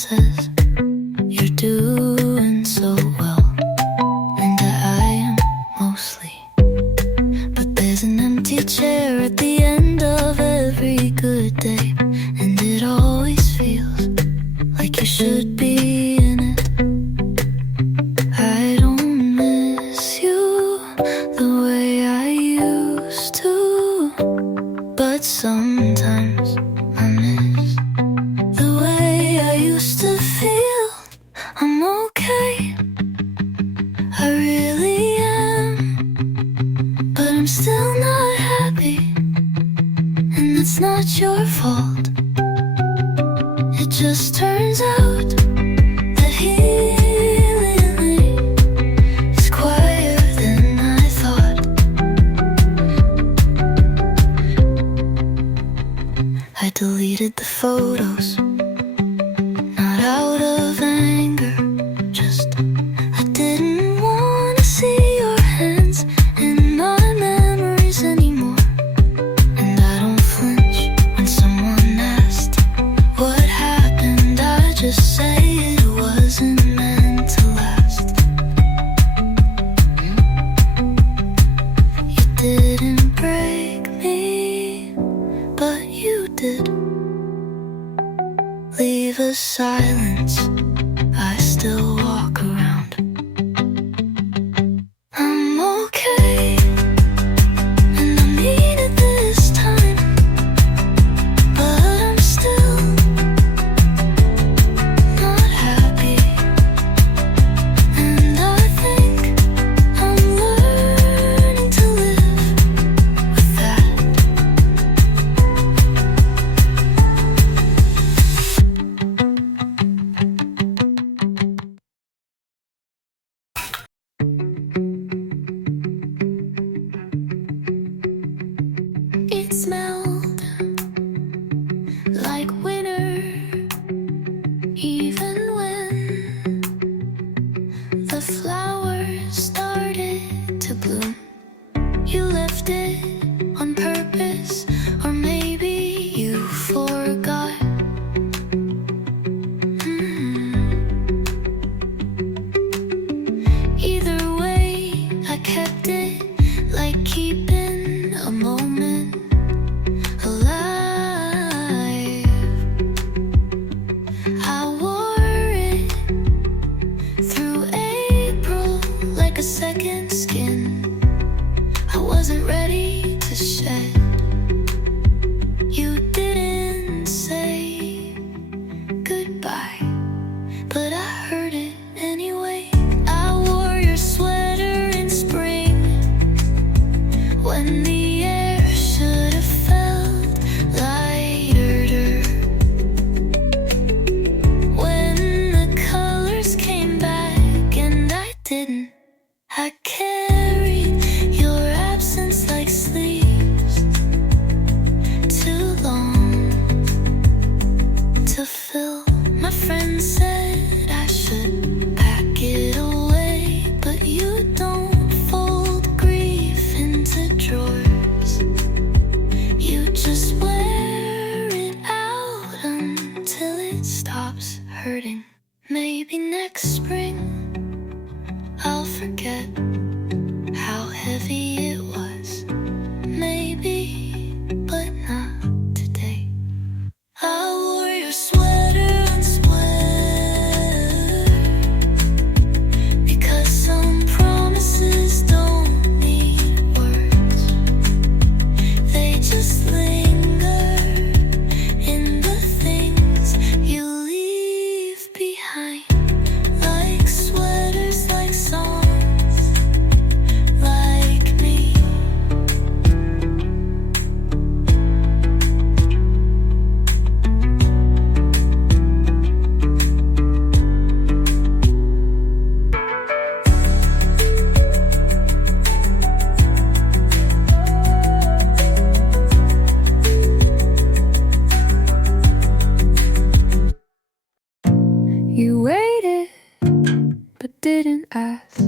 says you're doing so well, and I am mostly. But there's an empty chair at the end of every good day, and it always feels like you should be in it. I don't miss you the way I used to, but sometimes I miss the way I used to feel. I'm okay, I really am, but I'm still not happy, and it's not your fault. It just turns out that healing is quieter than I thought. I deleted the photos, not out of anger, just I didn't want to see your hands in my memories anymore. And I don't flinch when someone asked what happened. I just say it wasn't meant to last. You didn't break me, but you did. Leave a silence, I still walk around. I'm okay, and I mean it this time, but I'm still not happy, and I think I'm learning to live with that. It smelled like winter, even when the flowers started to bloom. You left it on purpose, or maybe you forgot. Either way, I kept it, like keeping a moment alive. I wore it through April like a second skin. I wasn't ready to shed. You didn't say goodbye, but I heard it anyway. I wore your sweater in spring, when the air should have felt lighter. When the colors came back and I didn't, I carried your absence like sleeves, too long to fill. My friend said I should pack it away, but you don't fold grief into drawers. You just wear it out until it stops hurting. Maybe next spring I'll forget how heavy it was. Maybe, but not today. I wore your sweater and sweater, because some promises don't need words. They just linger in the things you leave behind, like sweaters, like songs, like me. You waited, but didn't ask.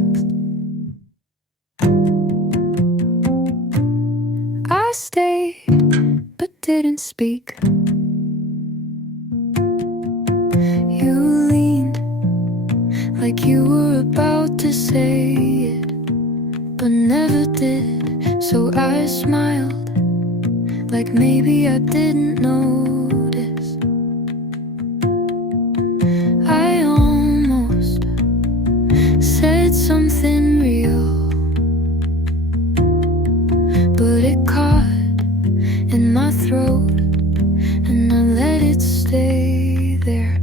I stayed, but didn't speak. You leaned like you were about to say it, but never did. So I smiled like maybe I didn't notice. I almost said something real, but it caught in my throat and I let it stay there.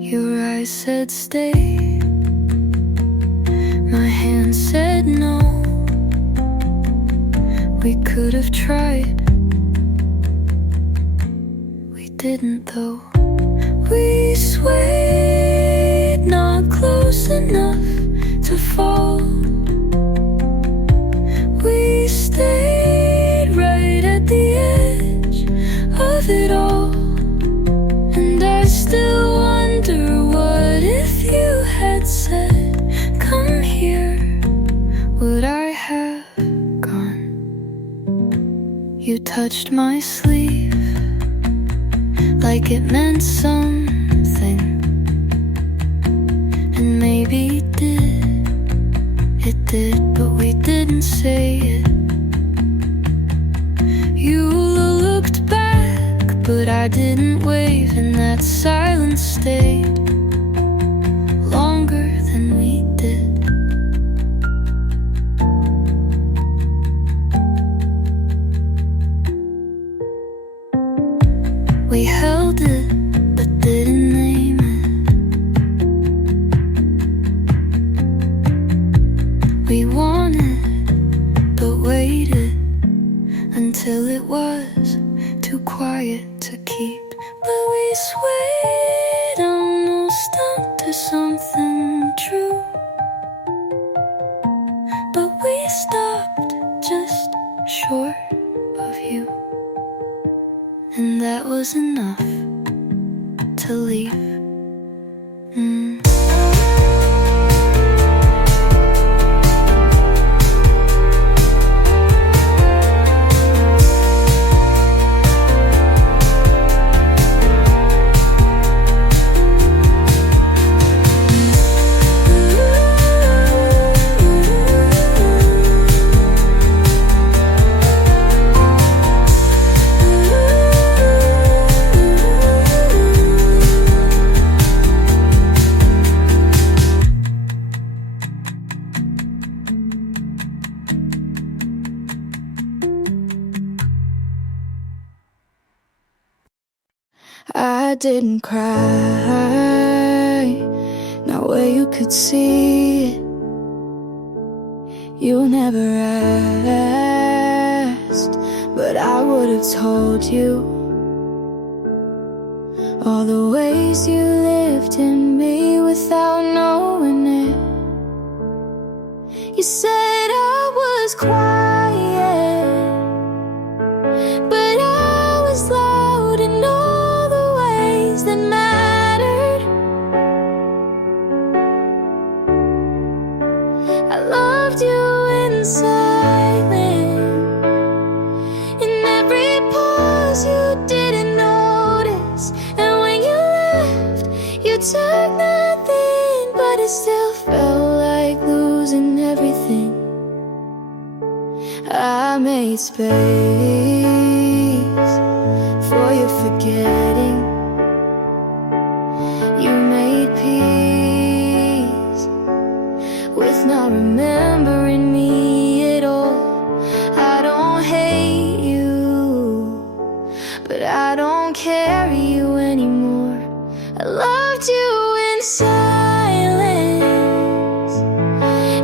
Your eyes said stay, my hand said no. We could have tried, we didn't though. We swayed, not close enough to fall. We stayed right at the edge of it all. And I still wonder, what if you had said, come here, would I have gone? You touched my sleeve like it meant something, and maybe it did, but we didn't say it. You looked back, but I didn't wave, and that silence stayed longer than we did. We held it, but didn't name it. We wanted, but waited until it was too quiet to keep. But we swayed almost onto something true. But we stopped just short of you, and that was enough to leave. I didn't cry, not where you could see it. You never asked, but I would have told you all the ways you lived in me without knowing it. You said I was quiet, but I was loud in all the ways that mattered. I loved you in silence, in every pause you didn't notice. And when you left, you took nothing, but it still felt like losing everything. I made space for your forgetting. You made peace with not remembering me at all. I don't hate you, but I don't carry you anymore. I loved you in silence,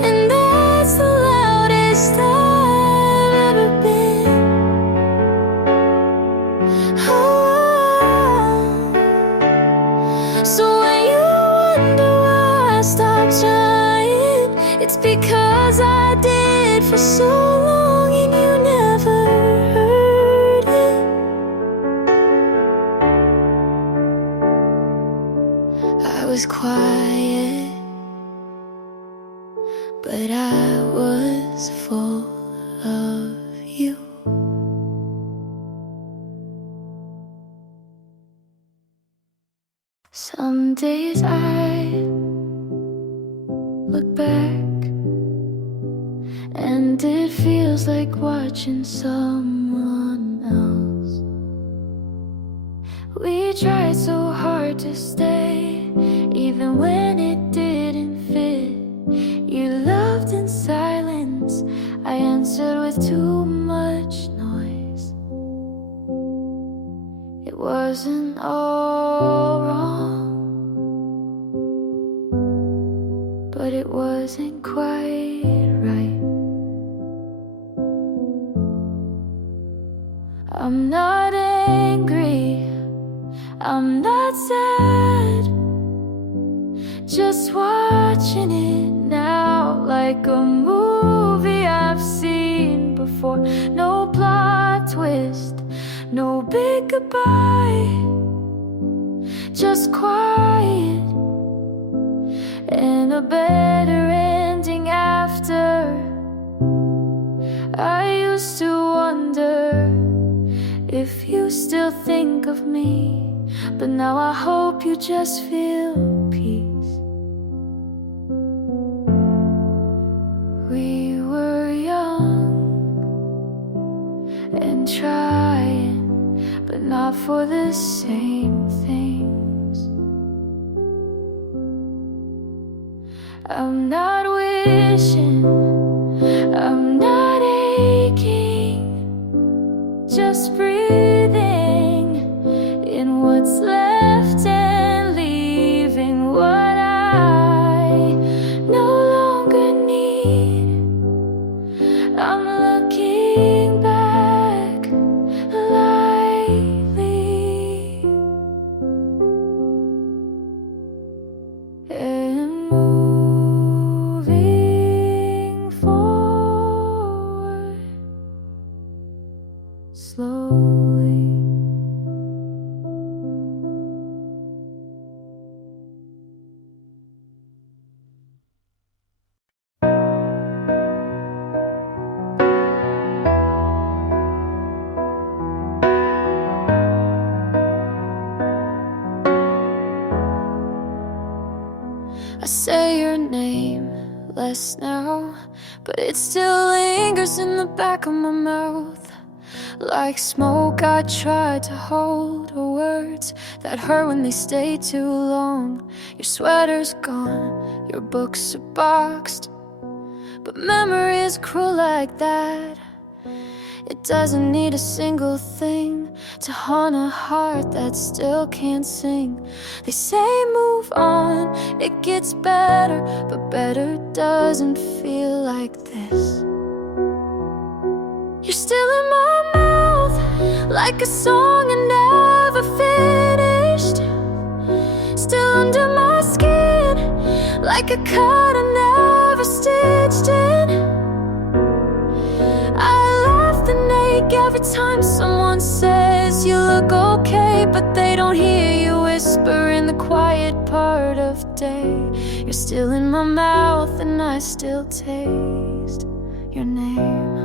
and that's the loudest I've ever been. Oh, so when you wonder why I stopped trying, it's because I did for so long and you never heard it. I was quiet, but I was full of you. Some Some days I look back and it feels like watching someone else. We tried so hard to stay, even when it didn't fit. You loved in silence, I answered with too much noise. It wasn't all wrong, but it wasn't quite right. I'm not angry, I'm not sad, just watching it now like a movie I've seen before. No plot twist, no big goodbye, just quiet and a better ending after. I used to wonder if you still think of me, but now I hope you just feel peace. We were young and trying, but not for the same things. I'm not wishing, I'm not aching, just breathing in what's left and leaving what I no longer need. I'm looking back lightly and moving forward slowly. I say your name less now, but it still lingers in the back of my mouth. Like smoke, I try to hold the words that hurt when they stay too long. Your sweater's gone, your books are boxed, but memory is cruel like that. It doesn't need a single thing to haunt a heart that still can't sing. They say move on, it gets better, but better doesn't feel like this. You're still in my mouth, like a song I never finished. Still under my skin, like a cut I never stitched in. Every time someone says you look okay, but they don't hear you whisper in the quiet part of day. You're still in my mouth and I still taste your name.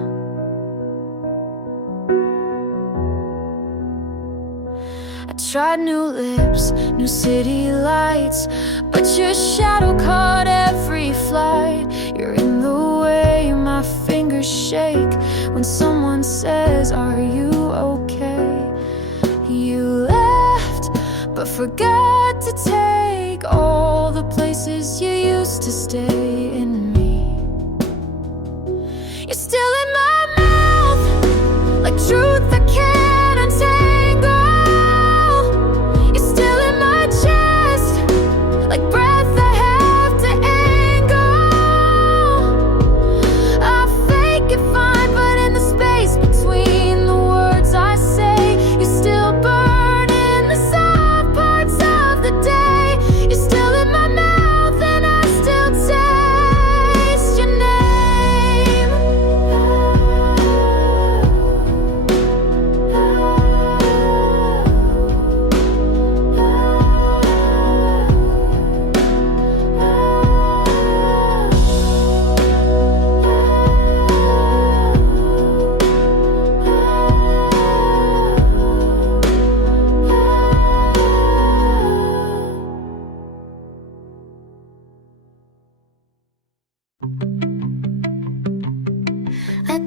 I tried new lips, new city lights, but your shadow caught every flight. You're in the way my fingers shake when someone says, are you okay? You left, but forgot to take all the places you used to stay in me. You're still in my mouth, like truth I can't untangle. You're still in my chest, like breath I have to angle. I fake it fine, but in the space between the words I say, you still burn in the soft parts of the day. You're still in my mouth and I still taste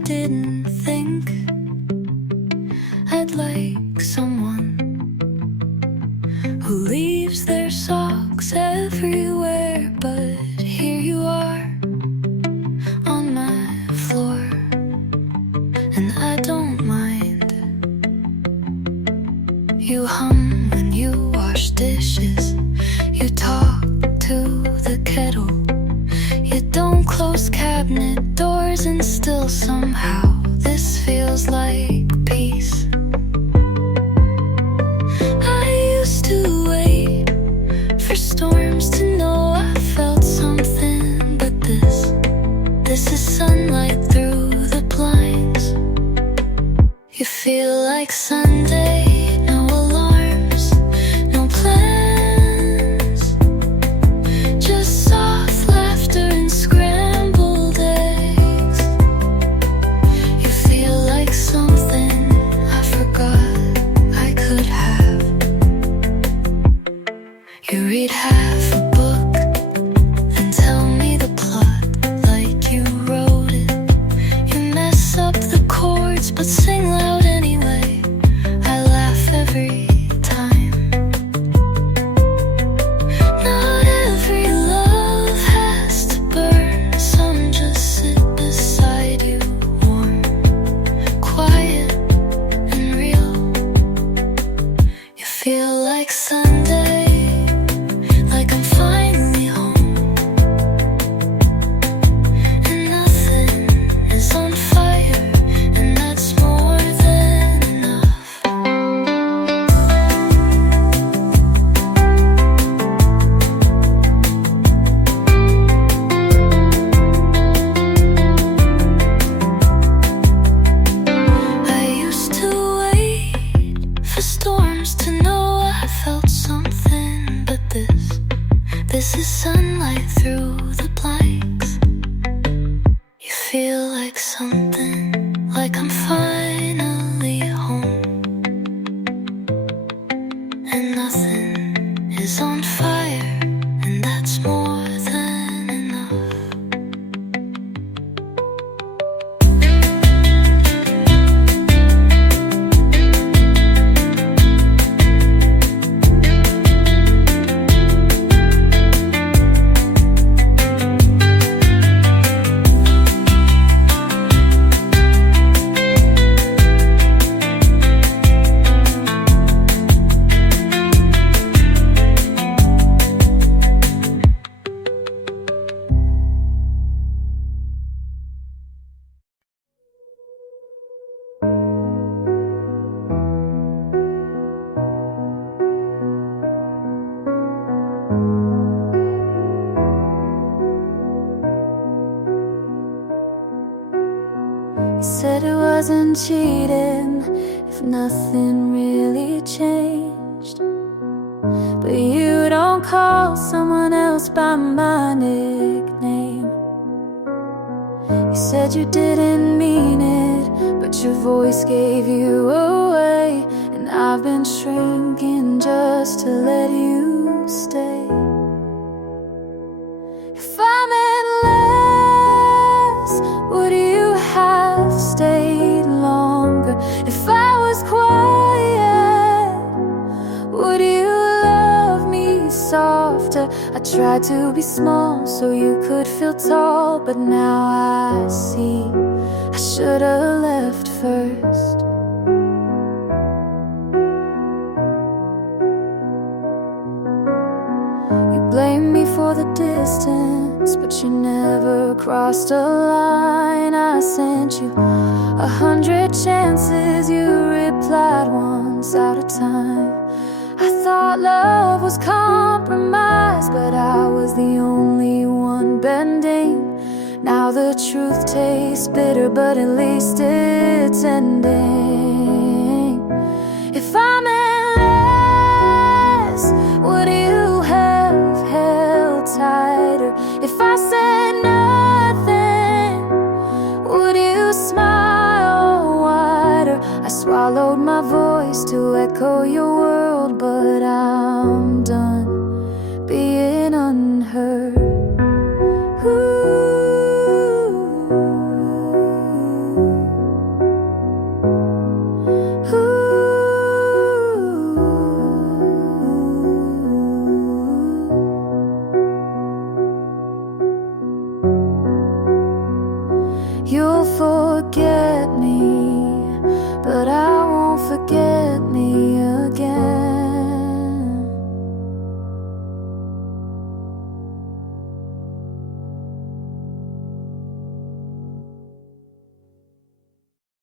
didn't think I'd like someone who leaves their socks everywhere, but here you are on my floor, and I don't mind. You hum when you wash dishes, you talk to the kettle, you don't close cabinet doors, and still somehow this feels like peace. I used to wait for storms to know I felt something, but this is sunlight through the blinds. You feel like Sunday, no alarms, no plans, just soft laughter and scrambled eggs. You feel like something I forgot I could have. You read half a book and tell me the plot like you wrote it. You mess up the chords but sing loud anyway. I laugh every time. Not every love has to burn. Some just sit beside you, warm, quiet, and real. You feel like Sunday, like I'm finally home, and nothing is on fire, and that's more than enough. I used to wait for storms to know I felt something, but this is sunlight through the blanks. You feel like something, like I'm finally home, and nothing is on fire, and that's more than enough. You said it wasn't cheating if nothing really changed, but you don't call someone else by my nickname. You said you didn't mean it, but your voice gave you away, and I've been shrinking just to let you stay. If I meant less, would you have stayed longer? If I was quiet, would you love me softer? I tried to be small so you could feel tall, but now I see I should've left first. You blame me for the distance, but you never crossed a line. I sent you 100 chances, you replied once out of time. I thought love was compromise, but I was the only one bending. Now the truth tastes bitter, but at least it's ending. If I meant less, would you have held tighter? If I said nothing, would you smile wider? I swallowed my voice to echo your world, but I'm done being unheard. Ooh. You'll forget me, but I won't forget me.